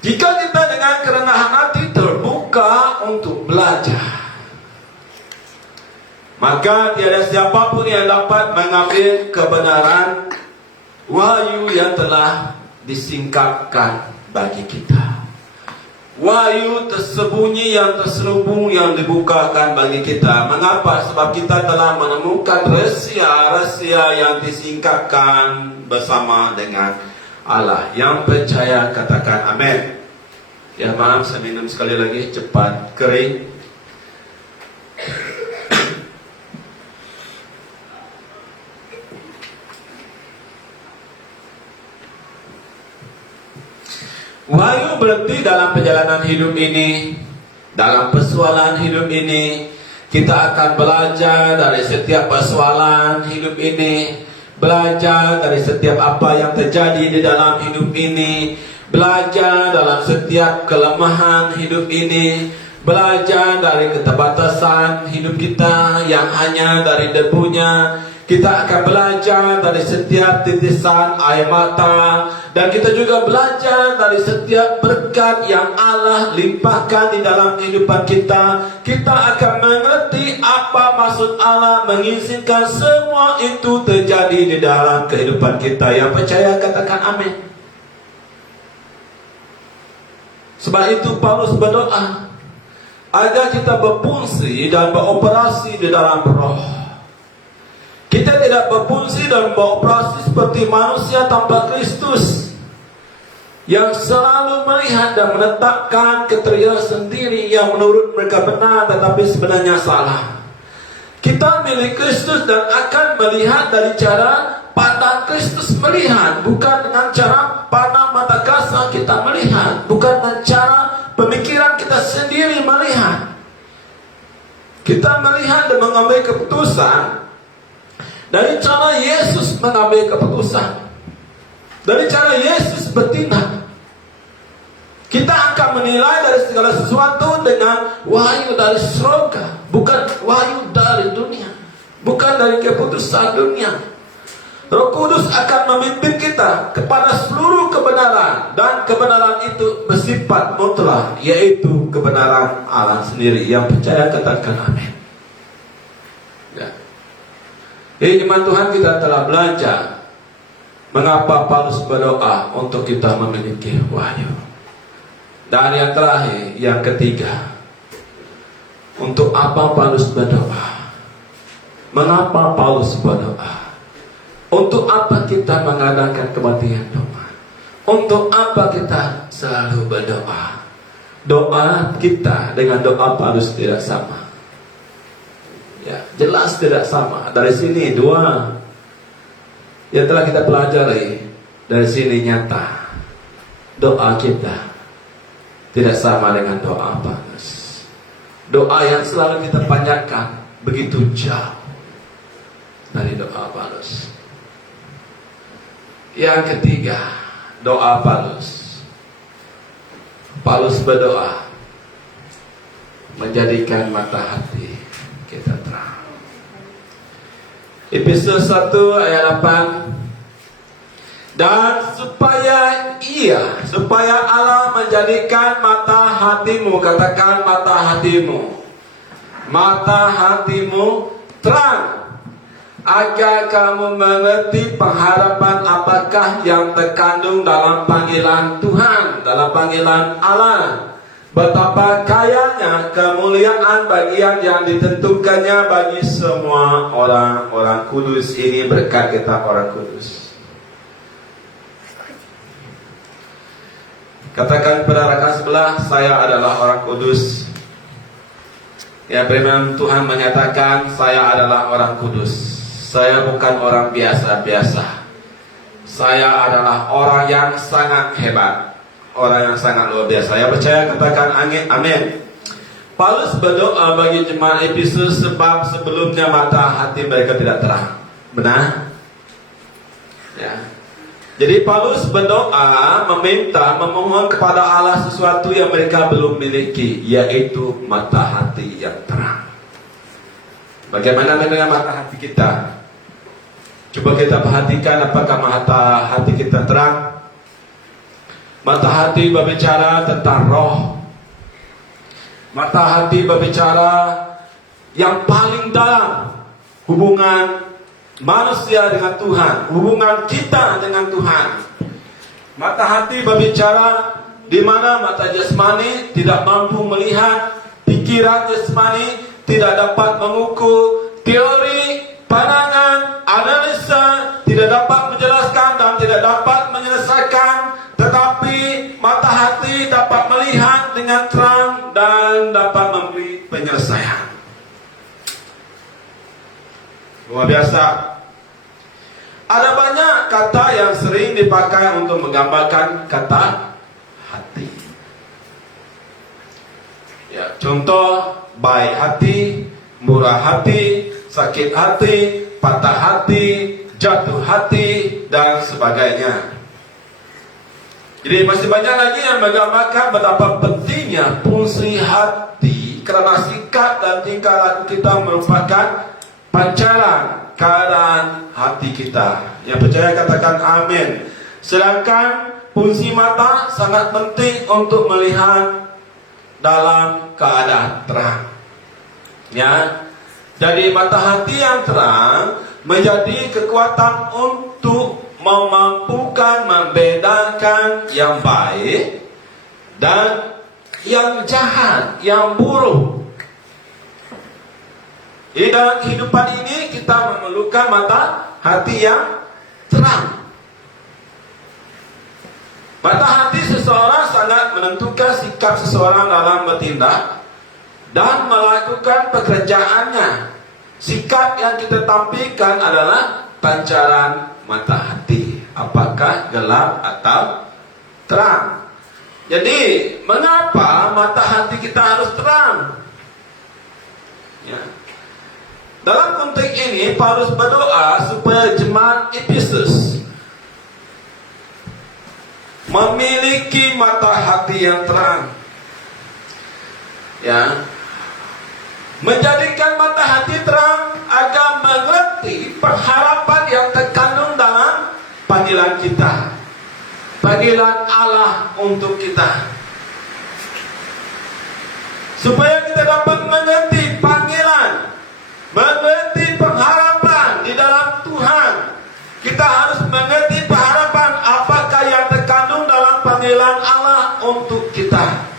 Jika kita dengan kerendahan hati terbuka untuk belajar, maka tiada siapapun yang dapat mengambil kebenaran wahyu yang telah disingkapkan bagi kita. Wahyu tersembunyi yang terselubung yang dibukakan bagi kita. Mengapa? Sebab kita telah menemukan rahasia-rahasia yang disingkapkan bersama dengan Allah. Yang percaya katakan amin. Ya, maaf saya minum sekali lagi, cepat kering. Wahyu berarti dalam perjalanan hidup ini Dalam persoalan hidup ini, kita akan belajar dari setiap persoalan hidup ini, belajar dari setiap apa yang terjadi di dalam hidup ini, belajar dalam setiap kelemahan hidup ini, belajar dari keterbatasan hidup kita yang hanya dari debunya. Kita akan belajar dari setiap titisan air mata, dan kita juga belajar dari setiap berkat yang Allah limpahkan di dalam kehidupan kita. Kita akan mengerti apa maksud Allah mengizinkan semua itu terjadi di dalam kehidupan kita. Yang percaya katakan amin. Sebab itu Paulus berdoa agar kita berfungsi dan beroperasi di dalam roh. Kita tidak berfungsi dan beroperasi seperti manusia tanpa Kristus yang selalu melihat dan menetapkan kriteria sendiri yang menurut mereka benar tetapi sebenarnya salah. Kita milik Kristus dan akan melihat dari cara pandang Kristus melihat, bukan dengan cara pandang mata kasar kita melihat, bukan dengan cara pemikiran kita sendiri melihat. Kita melihat dan mengambil keputusan dari cara Yesus mengambil keputusan, dari cara Yesus bertindak. Kita akan menilai dari segala sesuatu dengan wahyu dari surga, bukan wahyu dari dunia, bukan dari keputusan dunia. Roh Kudus akan memimpin kita kepada seluruh kebenaran, dan kebenaran itu bersifat mutlak, yaitu kebenaran Allah sendiri. Yang percaya katakan amin. Ya. Jadi iman Tuhan, kita telah belajar mengapa Paulus berdoa untuk kita memiliki wahyu. Dan yang terakhir, yang ketiga, untuk apa Paulus berdoa? Mengapa Paulus berdoa? Untuk apa kita mengadakan kebaktian doa? Untuk apa kita selalu berdoa? Doa kita dengan doa Paulus tidak sama. Ya, jelas tidak sama. Dari sini dua yang telah kita pelajari, dari sini nyata doa kita tidak sama dengan doa Paulus. Doa yang selalu kita panjatkan begitu jauh dari doa Paulus. Yang ketiga, doa Paulus. Paulus berdoa menjadikan mata hati kita terang. Efesus 1 ayat 8. Dan supaya Allah menjadikan mata hatimu, katakan mata hatimu terang, agar kamu mengerti pengharapan apakah yang terkandung dalam panggilan Tuhan, dalam panggilan Allah. Betapa kayanya kemuliaan bagian yang ditentukannya bagi semua orang-orang kudus. Ini berkat kita orang kudus. Katakan kepada rekan sebelah, saya adalah orang kudus. Ya, firman Tuhan menyatakan saya adalah orang kudus. Saya bukan orang biasa-biasa. Saya adalah orang yang sangat hebat, orang yang sangat luar biasa. Yang percaya katakan amin. Paulus berdoa bagi jemaat Efesus sebab sebelumnya mata hati mereka tidak terang. Benar? Ya. Jadi Paulus berdoa, memohon kepada Allah sesuatu yang mereka belum miliki, yaitu mata hati yang terang. Bagaimana dengan mata hati kita? Coba kita perhatikan apakah mata hati kita terang. Mata hati berbicara tentang roh. Mata hati berbicara yang paling dalam, hubungan manusia dengan Tuhan, hubungan kita dengan Tuhan. Mata hati berbicara di mana mata jasmani tidak mampu melihat, pikiran jasmani tidak dapat mengukur, teori, pandangan, analisa tidak dapat menjelaskan dan tidak dapat menyelesaikan. Tetapi mata hati dapat melihat dengan terang dan dapat memberi penyelesaian. Luar biasa. Ada banyak kata yang sering dipakai untuk menggambarkan kata hati. Ya, contoh baik hati, murah hati, sakit hati, patah hati, jatuh hati, dan sebagainya. Jadi masih banyak lagi yang menggambarkan betapa pentingnya fungsi hati, kerana sikap dan tingkah laku kita merupakan pancaran keadaan hati kita. Yang percaya katakan amin. Sedangkan fungsi mata sangat penting untuk melihat dalam keadaan terang. Ya, jadi mata hati yang terang menjadi kekuatan untuk memampukan membedakan yang baik dan yang jahat, yang buruk. Di dalam kehidupan ini kita memerlukan mata hati yang terang. Mata hati seseorang sangat menentukan sikap seseorang dalam bertindak dan melakukan pekerjaannya. Sikap yang kita tampilkan adalah pancaran mata hati, apakah gelap atau terang. Jadi, mengapa mata hati kita harus terang? Ya. Dalam konteks ini, Paulus berdoa supaya jemaat Efesus memiliki mata hati yang terang. Ya. Menjadikan mata hati terang agar mengerti pengharapan yang terkandung dalam panggilan kita, panggilan Allah untuk kita. Supaya kita dapat mengerti panggilan, mengerti pengharapan di dalam Tuhan, kita harus mengerti pengharapan apakah yang terkandung dalam panggilan Allah untuk kita.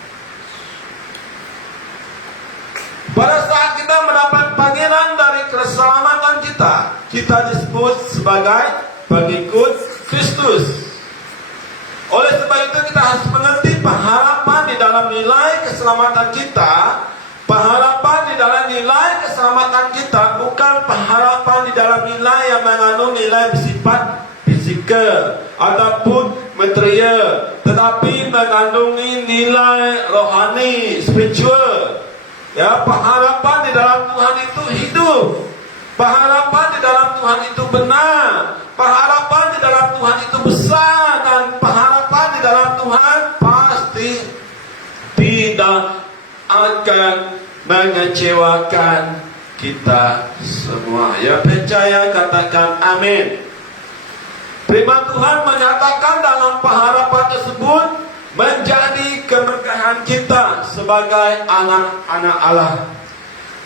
Pada saat kita mendapat panggilan dari keselamatan kita, kita disebut sebagai pengikut Kristus. Oleh sebab itu kita harus mengerti pengharapan di dalam nilai keselamatan kita. Pengharapan di dalam nilai keselamatan kita bukan pengharapan di dalam nilai yang mengandung nilai bersifat fisikal ataupun material, tetapi mengandungi nilai rohani, spiritual. Ya, pengharapan di dalam Tuhan itu hidup. Pengharapan di dalam Tuhan itu benar. Pengharapan di dalam Tuhan itu besar. Dan pengharapan di dalam Tuhan pasti tidak akan mengecewakan kita semua. Ya, percaya katakan amin. Firman Tuhan menyatakan dalam pengharapan tersebut menjadi keberkahan kita sebagai anak-anak Allah.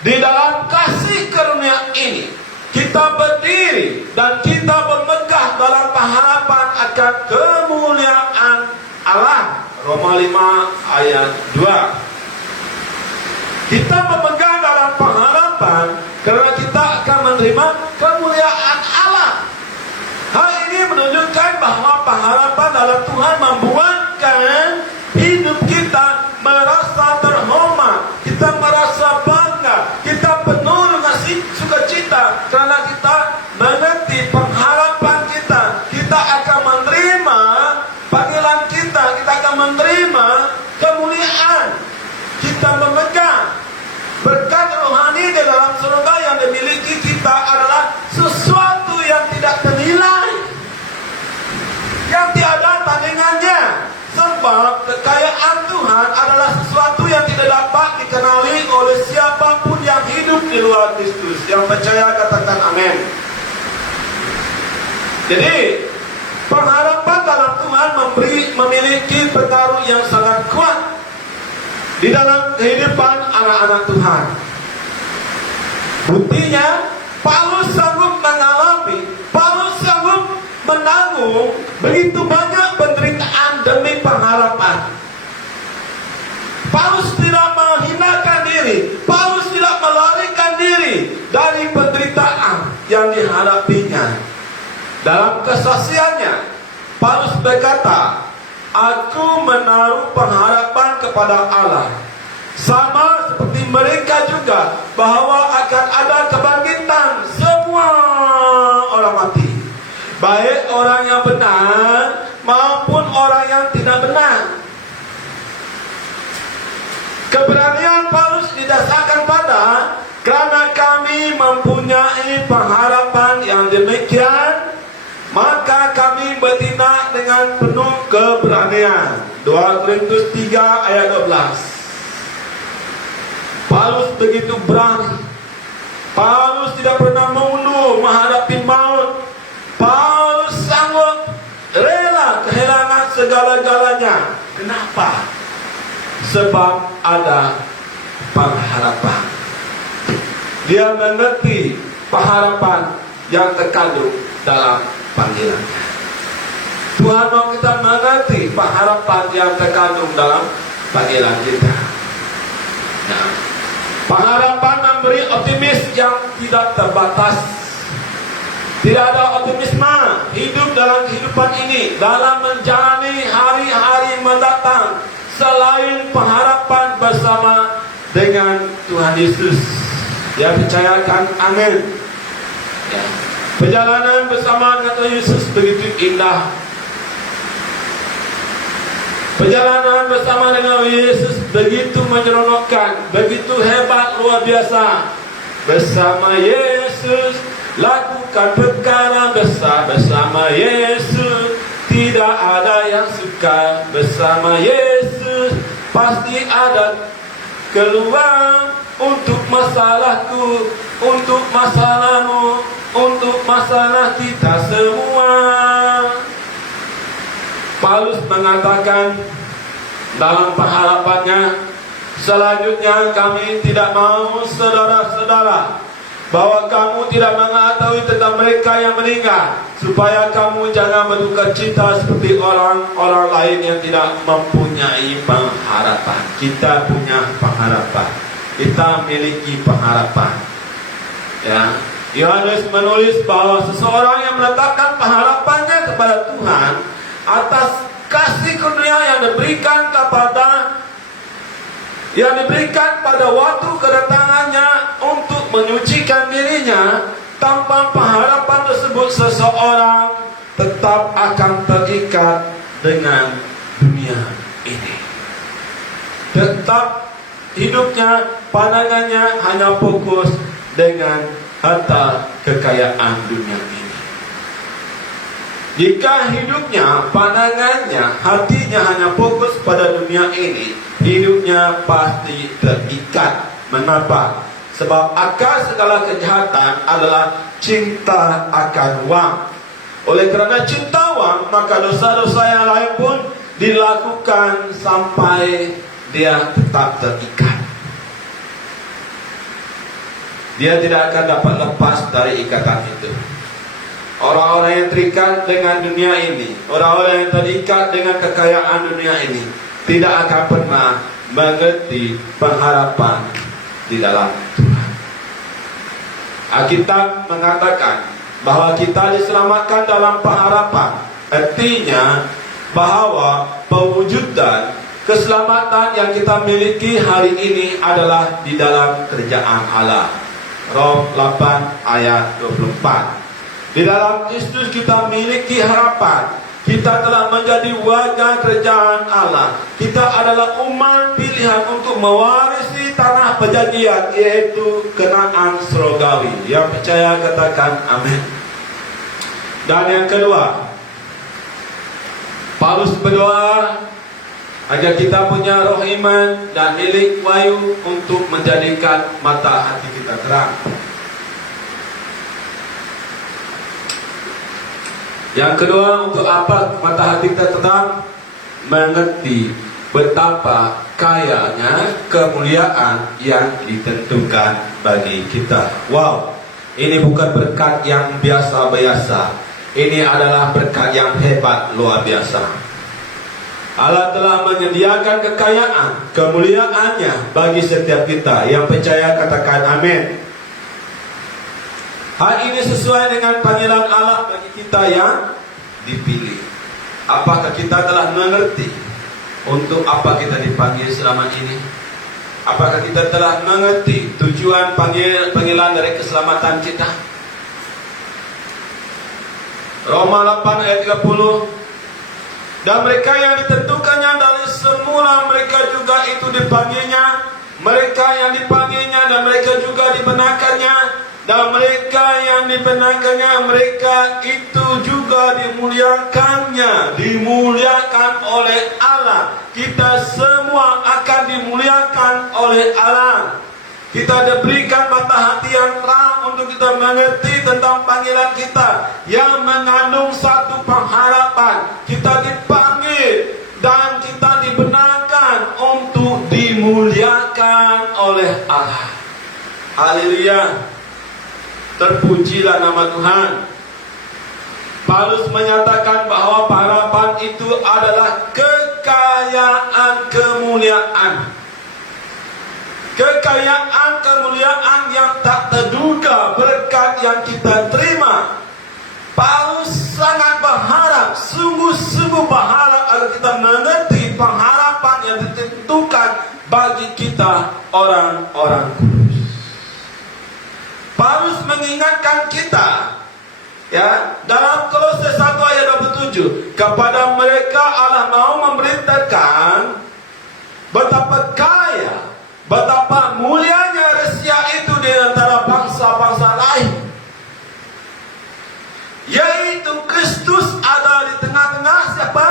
Di dalam kasih karunia ini kita berdiri dan kita bermegah dalam pengharapan akan kemuliaan Allah. Roma 5 ayat 2. Kita memegang dalam pengharapan karena kita akan menerima kemuliaan Allah. Hal ini menunjukkan bahwa pengharapan dalam Tuhan membuatkan hidup kita merasa terhormat, kita merasa bangga, kita penuh dengan sukacita karena kita mengerti pengharapan kita. Kita akan menerima panggilan kita, kita akan menerima kemuliaan. Kita memegang berkat rohani di dalam surga yang dimiliki kita adalah sesuatu yang tidak ternilai, yang tiada tandingannya. Sebab kekayaan Tuhan adalah sesuatu yang tidak dapat dikenali oleh siapapun yang hidup di luar Kristus. Yang percaya katakan amin. Jadi pengharapan dalam Tuhan memiliki pengaruh yang sangat kuat di dalam kehidupan anak-anak Tuhan. Buktinya Paulus sanggup mengalami, Paulus sanggup menanggung begitu banyak penderitaan demi pengharapan. Paulus tidak menghinakan diri, Paulus tidak melarikan diri dari penderitaan yang dihadapinya. Dalam kesaksiannya, Paulus berkata, "Aku menaruh pengharapan kepada Allah, sama seperti mereka juga, bahwa akan ada kebangkitan semua orang mati, baik orang yang benar maupun orang yang tidak benar." Keberanian Paulus didasarkan pada karena kami mempunyai pengharapan yang demikian, maka kami bertindak dengan penuh keberanian. 2 Korintus 3 ayat 12. Paulus begitu berani. Paulus tidak pernah mundur menghadapi maut. Paulus sanggup rela kehilangan segala-galanya. Kenapa? Sebab ada pengharapan. Dia mengerti pengharapan yang terkandung dalam panggilannya. Tuhan mau kita mengerti pengharapan yang terkandung dalam panggilan kita. Nah, pengharapan memberi optimis yang tidak terbatas. Tidak ada optimisme hidup dalam kehidupan ini, dalam menjalani hari-hari mendatang, selain pengharapan bersama dengan Tuhan Yesus. Dia percayakan, amin. Ya. Perjalanan bersama dengan Tuhan Yesus begitu indah. Perjalanan bersama dengan Yesus begitu menyeronokkan, begitu hebat, luar biasa. Bersama Yesus lakukan perkara besar, bersama Yesus tidak ada yang suka, bersama Yesus pasti ada keluar untuk masalahku, untuk masalahmu, untuk masalah kita semua. Paulus mengatakan dalam pengharapannya, selanjutnya kami tidak mau saudara-saudara bahwa kamu tidak mengetahui tentang mereka yang meninggal, supaya kamu jangan berduka cita seperti orang-orang lain yang tidak mempunyai pengharapan. Kita punya pengharapan, kita miliki pengharapan. Ya, Yohanes menulis bahwa seseorang yang meletakkan pengharapannya kepada Tuhan atas kasih karunia yang diberikan pada waktu kedatangannya untuk menyucikan dirinya, tanpa pengharapan tersebut seseorang tetap akan terikat dengan dunia ini. Tetap hidupnya, pandangannya hanya fokus dengan harta kekayaan dunia ini. Jika hidupnya, pandangannya, hatinya hanya fokus pada dunia ini, hidupnya pasti terikat. Mengapa? Sebab akar segala kejahatan adalah cinta akan uang. Oleh kerana cinta uang, maka dosa-dosa yang lain pun dilakukan sampai dia tetap terikat. Dia tidak akan dapat lepas dari ikatan itu. Orang-orang yang terikat dengan dunia ini, orang-orang yang terikat dengan kekayaan dunia ini, tidak akan pernah mengerti pengharapan di dalam Tuhan. Alkitab mengatakan bahwa kita diselamatkan dalam pengharapan. Artinya bahwa pewujudan keselamatan yang kita miliki hari ini adalah di dalam kerjaan Allah. Rom 8 ayat 24. Di dalam Kristus kita memiliki harapan. Kita telah menjadi wajah kerajaan Allah. Kita adalah umat pilihan untuk mewarisi tanah perjanjian, yaitu Kanaan Surgawi. Yang percaya katakan amin. Dan yang kedua, Paulus berdoa agar kita punya roh iman dan milik wahyu untuk menjadikan mata hati kita terang. Yang kedua, untuk apa mata hati kita terang? Mengerti betapa kayanya kemuliaan yang ditentukan bagi kita. Wow, ini bukan berkat yang biasa-biasa. Ini adalah berkat yang hebat, luar biasa. Allah telah menyediakan kekayaan, kemuliaannya bagi setiap kita. Yang percaya katakan amin. Hal ini sesuai dengan panggilan Allah bagi kita yang dipilih. Apakah kita telah mengerti untuk apa kita dipanggil selama ini? Apakah kita telah mengerti tujuan panggilan dari keselamatan kita? Roma 8 ayat 30. Dan mereka yang ditentukannya dari semula, mereka juga itu dipanggilnya. Mereka yang dipanggilnya dan mereka juga dibenarkannya. Dan mereka yang dibenarkannya, mereka itu juga dimuliakannya. Dimuliakan oleh Allah. Kita semua akan dimuliakan oleh Allah. Kita diberikan mata hati yang terang untuk kita mengerti tentang panggilan kita yang mengandung satu pengharapan. Kita dipanggil dan kita dibenarkan untuk dimuliakan oleh Allah. Haleluya. Terpujilah nama Tuhan. Paulus menyatakan bahwa pengharapan itu adalah kekayaan kemuliaan. Kekayaan kemuliaan yang tak terduga, berkat yang kita terima. Paulus sangat berharap, sungguh-sungguh berharap agar kita mengerti pengharapan yang ditentukan bagi kita orang-orang kudus. Paulus mengingatkan kita, ya, dalam Kolose 1 ayat 27, kepada mereka Allah mau memberitakan betapa kaya, betapa mulianya rahasia itu di antara bangsa-bangsa lain, yaitu Kristus ada di tengah-tengah siapa?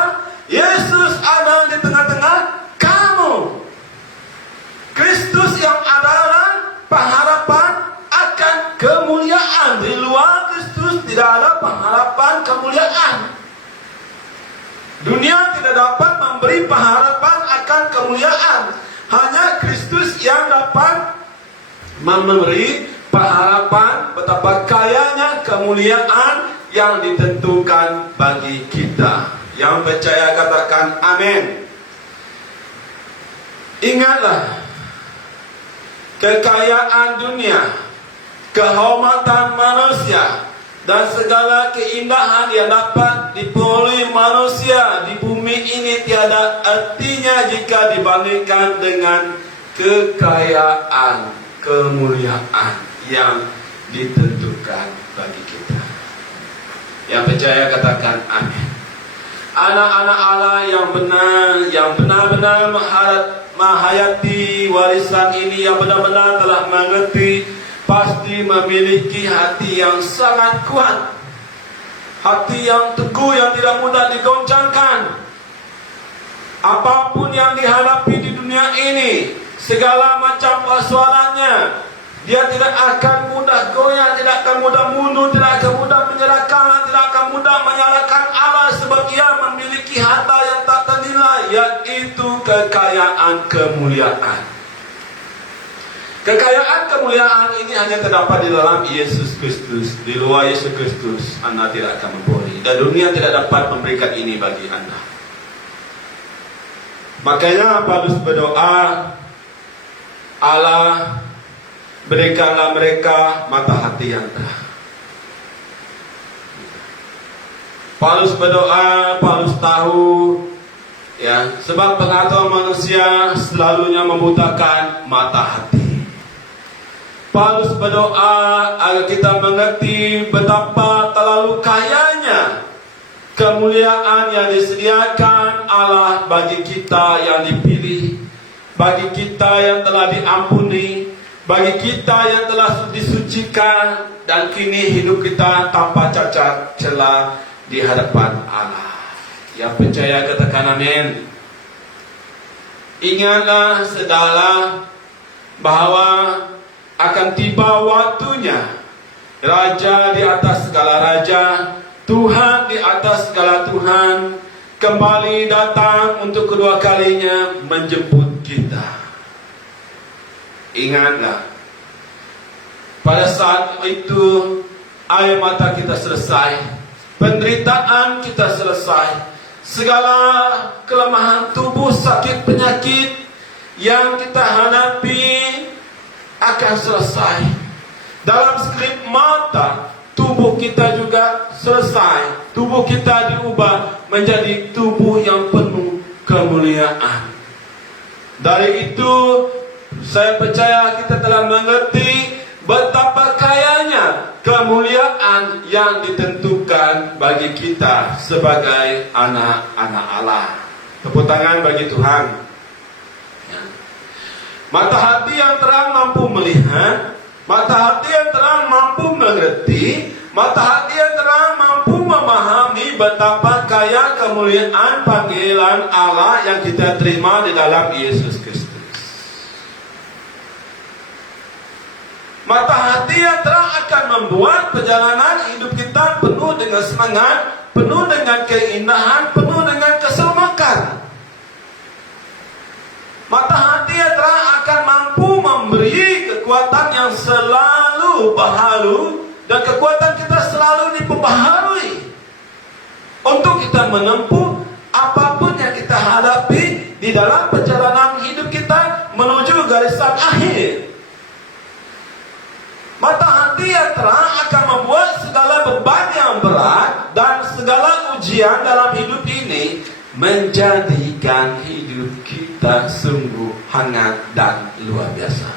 Yesus ada di tengah-tengah kamu. Kristus yang adalah pengharapan akan kemuliaan. Di luar Kristus tidak ada pengharapan kemuliaan. Dunia tidak dapat memberi pengharapan akan kemuliaan. Hanya Kristus yang dapat memberi pengharapan betapa kayanya kemuliaan yang ditentukan bagi kita. Yang percaya katakan amin. Ingatlah, kekayaan dunia, kehormatan manusia, dan segala keindahan yang dapat diperoleh manusia di bumi ini tiada artinya jika dibandingkan dengan kekayaan kemuliaan yang ditentukan bagi kita. Yang percaya katakan amin. Anak-anak Allah yang benar-benar menghayati warisan ini, yang benar-benar telah mengerti, pasti memiliki hati yang sangat kuat, hati yang teguh, yang tidak mudah digoncangkan. Apapun yang dihadapi di dunia ini, segala macam persoalannya, dia tidak akan mudah goyah, tidak akan mudah mundur, tidak akan mudah menyerahkan, tidak akan mudah menyalahkan Allah, sebab ia memiliki harta yang tak ternilai, yaitu kekayaan kemuliaan. Kekayaan kemuliaan ini hanya terdapat di dalam Yesus Kristus. Di luar Yesus Kristus, Anda tidak akan memperoleh. Dan dunia tidak dapat memberikan ini bagi Anda. Makanya Paulus berdoa, Allah, berikanlah mereka mata hati yang terang. Paulus berdoa, Paulus tahu, ya, sebab pengetahuan manusia selalunya membutakan mata hati. Paulus berdoa agar kita mengerti betapa terlalu kayanya kemuliaan yang disediakan Allah bagi kita yang dipilih, bagi kita yang telah diampuni, bagi kita yang telah disucikan, dan kini hidup kita tanpa cacat celah di hadapan Allah. Yang percaya katakan amin. Ingatlah saudara bahwa akan tiba waktunya Raja di atas segala raja, Tuhan di atas segala Tuhan, kembali datang untuk kedua kalinya menjemput kita. Ingatlah, pada saat itu air mata kita selesai, penderitaan kita selesai, segala kelemahan tubuh, sakit, penyakit yang kita hadapi akan selesai. Dalam skrip mata, tubuh kita juga selesai. Tubuh kita diubah menjadi tubuh yang penuh kemuliaan. Dari itu, saya percaya kita telah mengerti betapa kayanya kemuliaan yang ditentukan bagi kita sebagai anak-anak Allah. Tepuk tangan bagi Tuhan. Ya. Mata hati yang terang mampu melihat, mata hati yang terang mampu mengerti, mata hati yang terang mampu memahami betapa kaya kemuliaan panggilan Allah yang kita terima di dalam Yesus Kristus. Mata hati yang terang akan membuat perjalanan hidup kita penuh dengan semangat, penuh dengan keindahan, penuh dengan keselamatan. Mata hati yang terang akan mampu memberi kekuatan yang selalu baharu, dan kekuatan kita selalu diperbaharui untuk kita menempuh apapun yang kita hadapi di dalam perjalanan hidup kita menuju garisan akhir. Mata hati yang terang akan membuat segala beban yang berat dan segala ujian dalam hidup ini menjadikan hidup kita sungguh hangat dan luar biasa.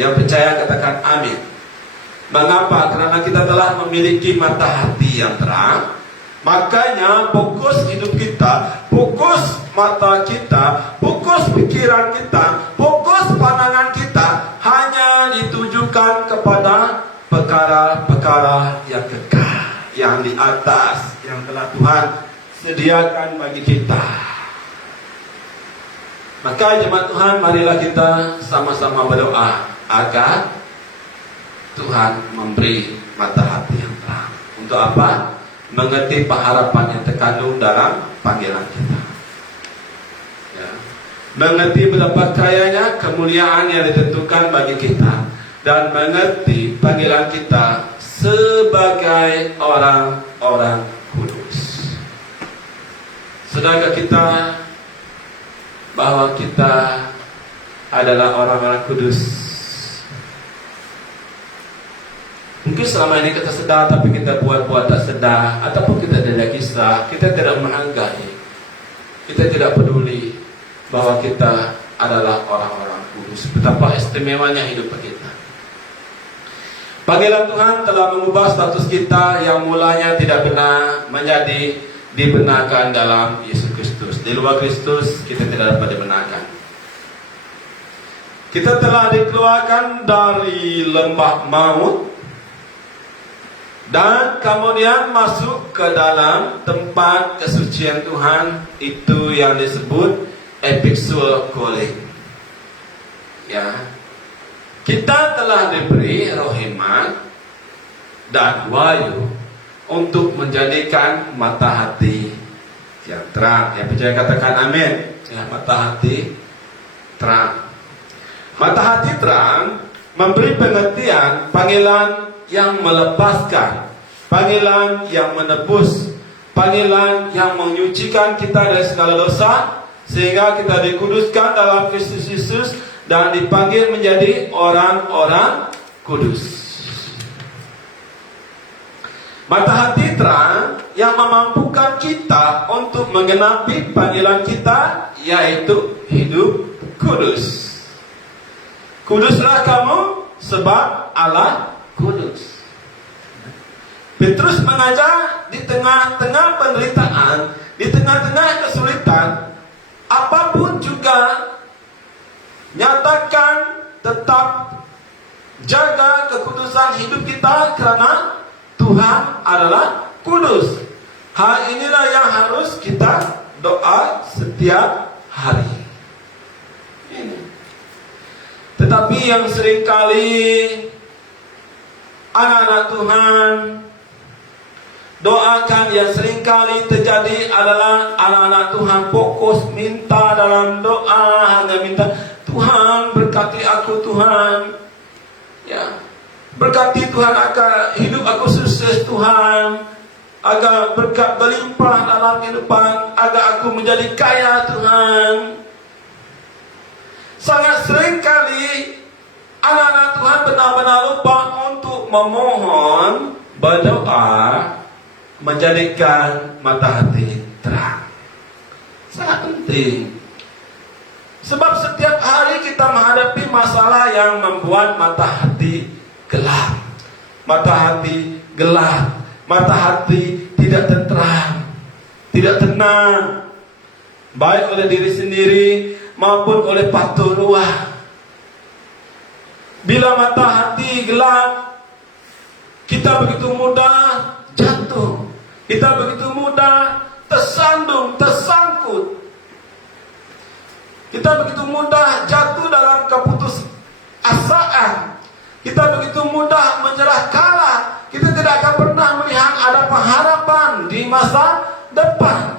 Yang percaya katakan amin. Mengapa? Karena kita telah memiliki mata hati yang terang. Makanya fokus hidup kita, fokus mata kita, fokus pikiran kita, fokus pandangan kita hanya ditujukan kepada perkara-perkara yang kekal, yang di atas, yang telah Tuhan sediakan bagi kita. Maka jemaat Tuhan, marilah kita sama-sama berdoa agar Tuhan memberi mata hati yang terang. Untuk apa? Mengerti pengharapan yang terkandung dalam panggilan kita, ya. Mengerti betapa kayanya kemuliaan yang ditentukan bagi kita, dan mengerti panggilan kita sebagai orang-orang kudus. Saudara kita bahwa kita adalah orang-orang kudus. Mungkin selama ini kita sedar, tapi kita buat-buat tak sedar, ataupun kita tidak kisah, kita tidak menghargai, kita tidak peduli bahwa kita adalah orang-orang kudus. Betapa istimewanya hidup kita. Panggilan Tuhan telah mengubah status kita yang mulanya tidak benar menjadi dibenarkan dalam Yesus Kristus. Di luar Kristus kita tidak dapat dibenarkan. Kita telah dikeluarkan dari lembah maut dan kemudian masuk ke dalam tempat kesucian Tuhan, itu yang disebut epiksul calling. Ya, kita telah diberi roh hikmat dan wahyu untuk menjadikan mata hati yang terang. Yang percaya katakan amin. Ya, mata hati terang. Mata hati terang memberi pengertian panggilan yang melepaskan, panggilan yang menebus, panggilan yang menyucikan kita dari segala dosa, sehingga kita dikuduskan dalam Kristus Yesus dan dipanggil menjadi orang-orang kudus. Mata hati terang yang memampukan kita untuk menggenapi panggilan kita, yaitu hidup kudus. Kuduslah kamu sebab Allah kudus. Petrus mengajar di tengah-tengah penderitaan, di tengah-tengah kesulitan, apapun juga nyatakan tetap jaga kekudusan hidup kita karena Tuhan adalah kudus. Hal inilah yang harus kita doa setiap hari. Tetapi yang seringkali anak-anak Tuhan doakan, yang seringkali terjadi adalah anak-anak Tuhan fokus minta dalam doa, hanya minta Tuhan berkati aku Tuhan, ya, berkati Tuhan agar hidup aku sukses Tuhan, agar berkat berlimpah dalam kehidupan, agar aku menjadi kaya Tuhan. Sangat seringkali anak-anak Tuhan benar-benar lupa untuk memohon, berdoa, menjadikan mata hati terang. Sangat penting. Sebab setiap hari kita menghadapi masalah yang membuat mata hati gelap. mata hati gelap, mata hati tidak tenteram, tidak tenang, baik oleh diri sendiri maupun oleh faktor luar. Bila mata hati gelap, kita begitu mudah jatuh, kita begitu mudah tersandung, tersangkut, kita begitu mudah jatuh dalam keputusasaan, kita begitu mudah menyerah kalah, kita tidak akan pernah melihat ada pengharapan di masa depan.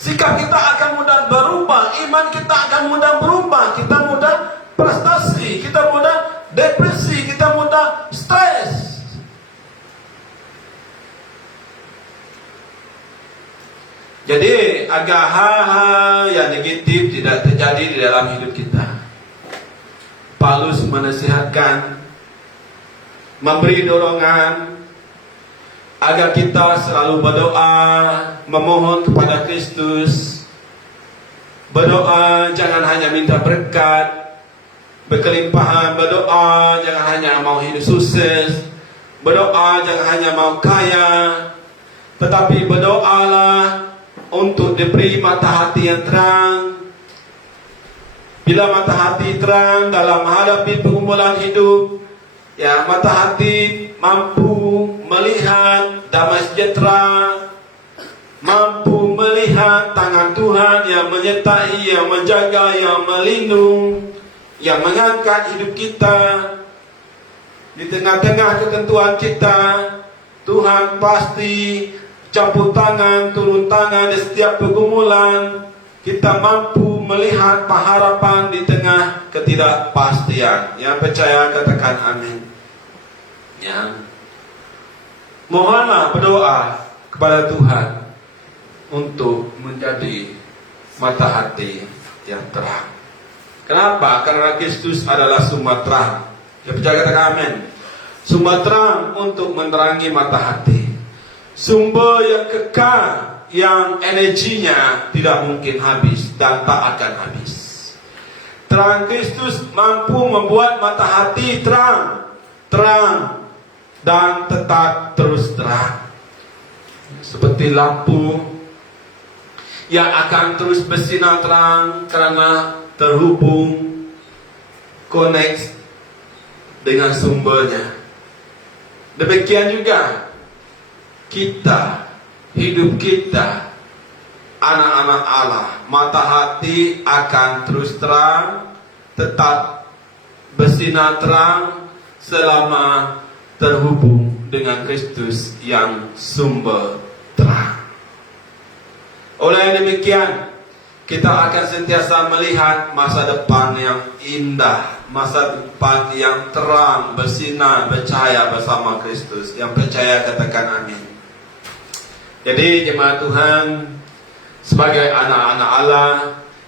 Sikap kita akan mudah berubah, iman kita akan mudah berubah, kita mudah frustasi, kita mudah depresi, kita mudah stres. Jadi agar hal-hal yang negatif tidak terjadi di dalam hidup kita, Paulus menasihatkan, memberi dorongan agar kita selalu berdoa, memohon kepada Kristus. Berdoa jangan hanya minta berkat, berkelimpahan. Berdoa jangan hanya mau hidup sukses. Berdoa jangan hanya mau kaya, tetapi berdoalah untuk diberi mata hati yang terang. Bila mata hati terang dalam menghadapi pergumulan hidup, ya, mata hati mampu melihat damai sejahtera, mampu melihat tangan Tuhan yang menyertai, yang menjaga, yang melindung, yang mengangkat hidup kita. Di tengah-tengah ketentuan kita, Tuhan pasti campur tangan, turun tangan di setiap pergumulan. Kita mampu melihat pengharapan di tengah ketidakpastian. Yang percaya katakan amin. Ya. Mohonlah berdoa kepada Tuhan untuk menjadi mata hati yang terang. Kenapa? Karena Kristus adalah sumber terang. Yang percaya katakan amin. Sumber terang untuk menerangi mata hati. Sumber yang kekal, yang energinya tidak mungkin habis dan tak akan habis. Terang Kristus mampu membuat mata hati terang, terang dan tetap terus terang. Seperti lampu yang akan terus bersinar terang karena terhubung, connect dengan sumbernya. Demikian juga kita, hidup kita, anak-anak Allah, mata hati akan terus terang, tetap bersinar terang selama terhubung dengan Kristus yang sumber terang. Oleh demikian, kita akan sentiasa melihat masa depan yang indah, masa depan yang terang, bersinar, bercahaya bersama Kristus. Yang percaya katakan amin. Jadi jemaat Tuhan, sebagai anak-anak Allah,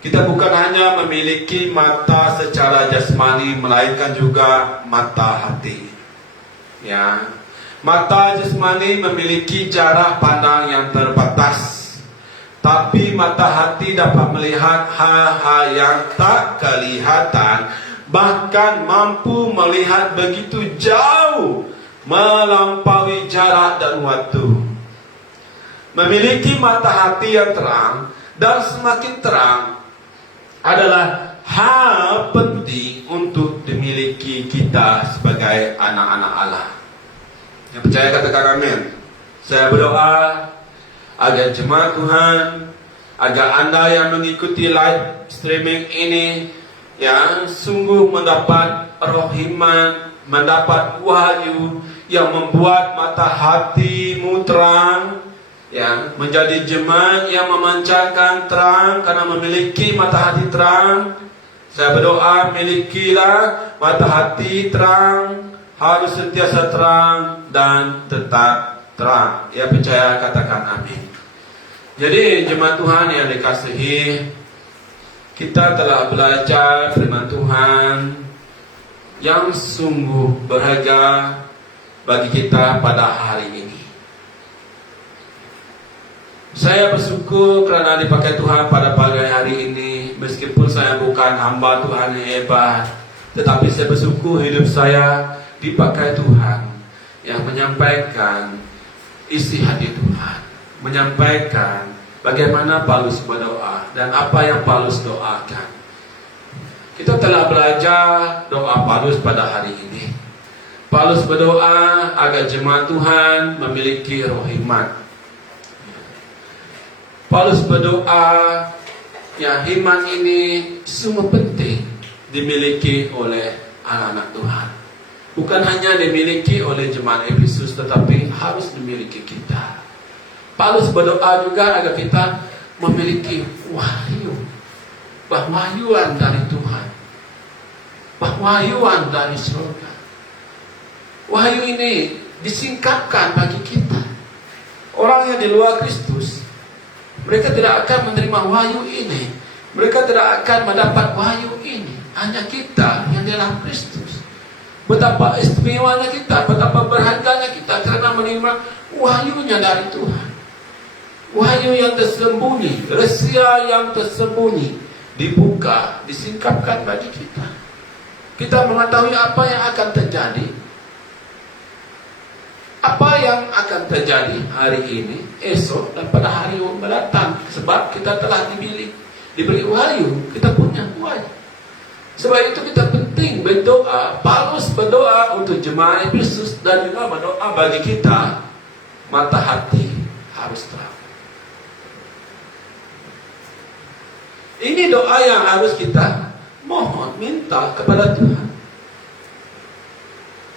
kita bukan hanya memiliki mata secara jasmani, melainkan juga mata hati. Ya, mata jasmani memiliki jarak pandang yang terbatas. Tapi mata hati dapat melihat hal-hal yang tak kelihatan, bahkan mampu melihat begitu jauh, melampaui jarak dan waktu. Memiliki mata hati yang terang dan semakin terang adalah hal penting untuk dimiliki kita sebagai anak-anak Allah. Yang percaya katakan amin. Saya berdoa agar jemaat Tuhan, agar anda yang mengikuti live streaming ini, ya, sungguh mendapat roh iman, mendapat wahyu yang membuat mata hatimu terang, ya, menjadi jemaat yang memancarkan terang karena memiliki mata hati terang. Saya berdoa, milikilah mata hati terang, harus sentiasa terang dan tetap terang. Ya, percaya katakan amin. Jadi jemaat Tuhan yang dikasihi, kita telah belajar firman Tuhan yang sungguh berharga bagi kita pada hari ini. Saya bersyukur kerana dipakai Tuhan pada pagi hari ini. Meskipun saya bukan hamba Tuhan yang hebat, tetapi saya bersyukur hidup saya dipakai Tuhan yang menyampaikan isi hati Tuhan, menyampaikan bagaimana Paulus berdoa dan apa yang Paulus doakan. Kita telah belajar doa Paulus pada hari ini. Paulus berdoa agar jemaat Tuhan memiliki roh iman. Paulus berdoa ya, iman ini sungguh penting dimiliki oleh anak-anak Tuhan. Bukan hanya dimiliki oleh jemaat Efesus, tetapi harus dimiliki kita. Paulus berdoa juga agar kita memiliki wahyu, wahyuan dari Tuhan, wahyuan dari surga. Wahyu ini disingkapkan bagi kita. Orang yang di luar Kristus, mereka tidak akan menerima wahyu ini. Mereka tidak akan mendapat wahyu ini. Hanya kita yang di dalam Kristus. Betapa istimewanya kita, betapa berharganya kita karena menerima wahyunya dari Tuhan. Wahyu yang tersembunyi, rahasia yang tersembunyi, dibuka, disingkapkan bagi kita. Kita mengetahui apa yang akan terjadi. Apa yang akan terjadi hari ini, esok, dan pada hari yang mendatang. Sebab kita telah diberi wahyu, kita punya wahyu. Sebab itu kita penting berdoa. Paulus berdoa untuk jemaat Efesus dan juga berdoa bagi kita. Mata hati harus terang. Ini doa yang harus kita mohon, minta kepada Tuhan.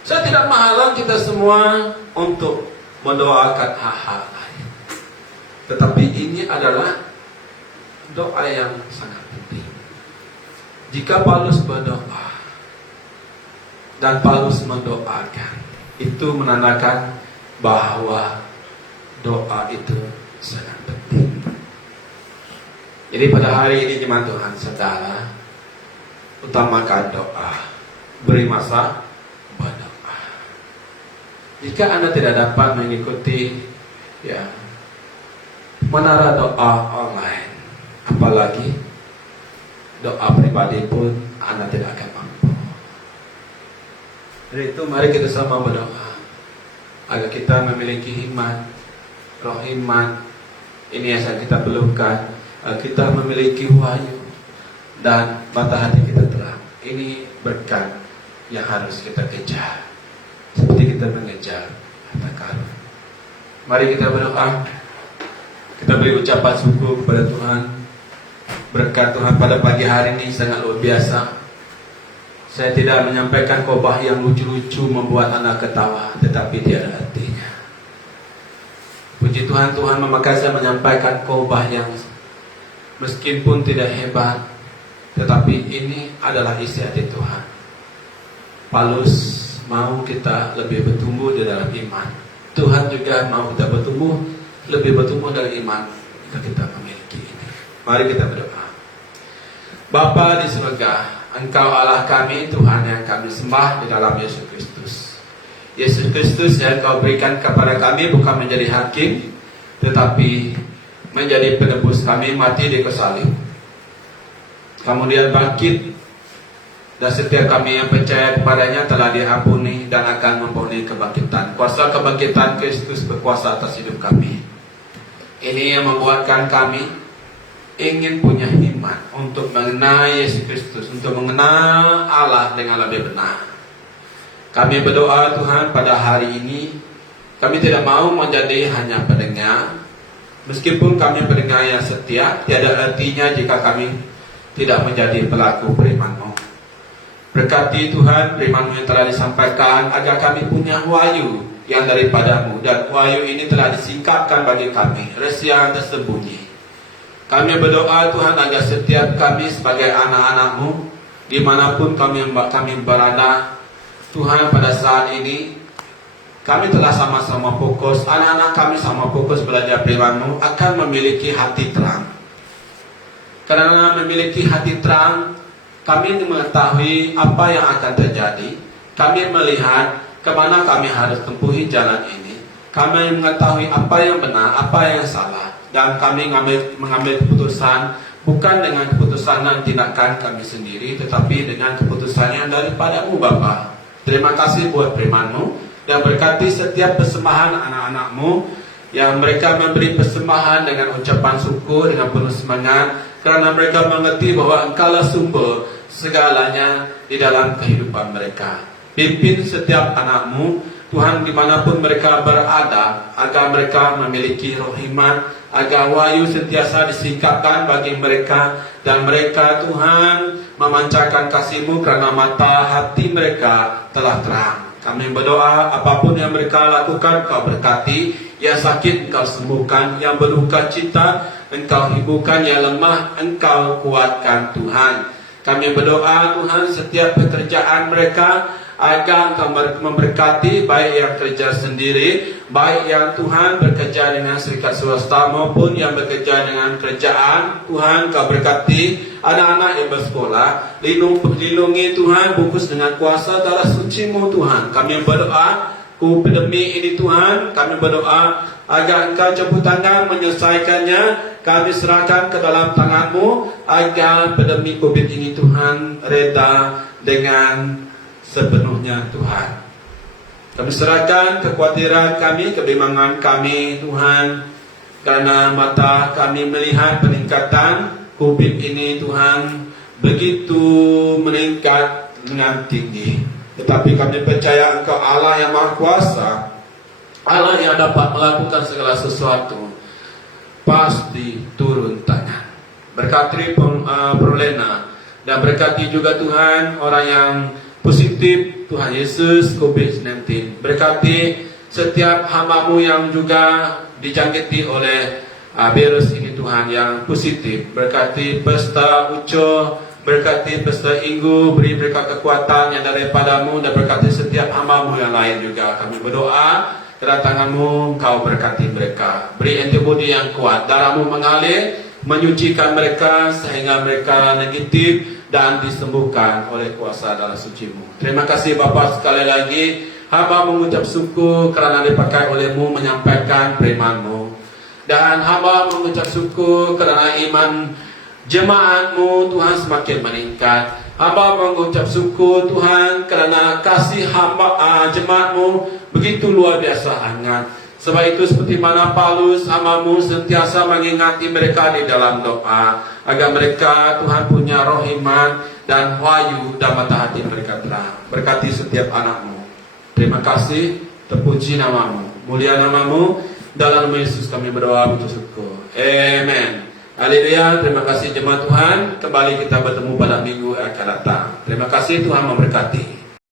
Saya tidak menghalang kita semua untuk mendoakan hal-hal lain. Tetapi ini adalah doa yang sangat penting. Jika Paulus berdoa dan Paulus mendoakan, itu menandakan bahwa doa itu sangat penting. Jadi pada hari ini jemaat Tuhan, saudara, utamakan doa. Beri masa berdoa. Jika Anda tidak dapat mengikuti menara doa online, apalagi doa pribadi pun Anda tidak akan mampu. Dari itu mari kita sama berdoa agar kita memiliki iman, roh iman. Ini yang kita perlukan, kita memiliki wahyu dan mata hati kita terang. Ini berkat yang harus kita kejar, seperti kita mengejar harta karun. Mari kita berdoa. Kita beri ucapan syukur kepada Tuhan. Berkat Tuhan pada pagi hari ini sangat luar biasa. Saya tidak menyampaikan khotbah yang lucu-lucu membuat anak ketawa, tetapi tiada artinya. Puji Tuhan, Tuhan memakai saya menyampaikan khotbah yang meskipun tidak hebat, tetapi ini adalah isi hati Tuhan. Paulus mau kita lebih bertumbuh di dalam iman. Tuhan juga mau kita lebih bertumbuh dalam iman jika kita memiliki ini. Mari kita berdoa. Bapa di surga, Engkau Allah kami, Tuhan yang kami sembah di dalam Yesus Kristus. Yesus Kristus yang Kau berikan kepada kami bukan menjadi hakim, tetapi menjadi penebus kami, mati di kayu salib. Kemudian bangkit, dan setiap kami yang percaya kepadanya telah diampuni dan akan mempunyai kebangkitan. Kuasa kebangkitan Kristus berkuasa atas hidup kami. Ini yang membuatkan kami ingin punya iman untuk mengenal Yesus Kristus, untuk mengenal Allah dengan lebih benar. Kami berdoa Tuhan pada hari ini, kami tidak mau menjadi hanya pendengar. Meskipun kami pendengar yang setia, tiada artinya jika kami tidak menjadi pelaku firman-Mu. Berkati Tuhan firman-Mu yang telah disampaikan agar kami punya wahyu yang daripada-Mu, dan wahyu ini telah disingkapkan bagi kami, rahasia yang tersembunyi. Kami berdoa Tuhan agar setiap kami sebagai anak-anak-Mu, dimanapun kami berada, Tuhan pada saat ini kami telah sama-sama fokus, anak-anak kami sama fokus belajar firman-Mu, akan memiliki hati terang. Karena memiliki hati terang, kami mengetahui apa yang akan terjadi. Kami melihat kemana kami harus tempuhi jalan ini. Kami mengetahui apa yang benar, apa yang salah. Dan kami mengambil keputusan bukan dengan keputusan dan tindakan kami sendiri, tetapi dengan keputusan yang daripada-Mu Bapa. Terima kasih buat firman-Mu, dan berkati setiap persembahan anak-anak-Mu yang mereka memberi persembahan dengan ucapan syukur, dengan penuh semangat, karena mereka mengerti bahwa Engkaulah sumber segalanya di dalam kehidupan mereka. Pimpin setiap anak-Mu, Tuhan, dimanapun mereka berada, agar mereka memiliki roh iman, agar wahyu sentiasa disikapkan bagi mereka, dan mereka, Tuhan, memancarkan kasih-Mu karena mata hati mereka telah terang. Kami berdoa, apapun yang mereka lakukan, Kau berkati. Yang sakit, Engkau sembuhkan. Yang berduka cita, Engkau hiburkan. Yang lemah, Engkau kuatkan, Tuhan. Kami berdoa, Tuhan, setiap pekerjaan mereka, agar Engkau memberkati, baik yang kerja sendiri, baik yang, Tuhan, bekerja dengan serikat swasta maupun yang bekerja dengan kerajaan. Tuhan, Kau berkati anak-anak yang bersekolah, lindungi, Tuhan, bungkus dengan kuasa darah suci-Mu, Tuhan. Kami berdoa, pandemi ini, Tuhan, kami berdoa agar Engkau campur tangan menyelesaikannya. Kami serahkan ke dalam tangan-Mu, agar pandemi COVID ini, Tuhan, reda dengan sepenuhnya, Tuhan. Kami serahkan kekhawatiran kami, kebimbangan kami, Tuhan, karena mata kami melihat peningkatan COVID ini, Tuhan, begitu meningkat dengan tinggi. Tetapi kami percaya Engkau Allah yang Maha Kuasa, Allah yang dapat melakukan segala sesuatu, pasti turun tangan. Berkati Prolena, dan berkati juga, Tuhan, orang yang positif, Tuhan Yesus, COVID-19. Berkati setiap hamba-Mu yang juga dijangkiti oleh virus ini, Tuhan, yang positif. Berkati Pesta Uco, berkati Pesta Inggu, beri mereka kekuatan yang daripada-Mu, dan berkati setiap hamba-Mu yang lain juga. Kami berdoa, kedatangan-Mu, Kau berkati mereka. Beri antibodi yang kuat, darah-Mu mengalir, menyucikan mereka sehingga mereka negatif dan disembuhkan oleh kuasa darah suci-Mu. Terima kasih Bapa, sekali lagi hamba mengucap syukur kerana dipakai oleh-Mu menyampaikan firman-Mu, dan hamba mengucap syukur kerana iman jemaat-Mu, Tuhan, semakin meningkat. Hamba mengucap syukur, Tuhan, kerana kasih hamba jemaat-Mu begitu luar biasa hangat. Sebab itu, seperti mana Paulus, hamba-Mu sentiasa mengingati mereka di dalam doa, agar mereka, Tuhan, punya roh iman dan wahyu, dan mata hati mereka terang. Berkati setiap anak-Mu. Terima kasih, terpuji nama-Mu, mulia nama-Mu. Dalam nama Yesus kami berdoa bersyukur. Amen. Haleluya. Terima kasih jemaat Tuhan. Kembali kita bertemu pada minggu akan datang. Terima kasih, Tuhan memberkati.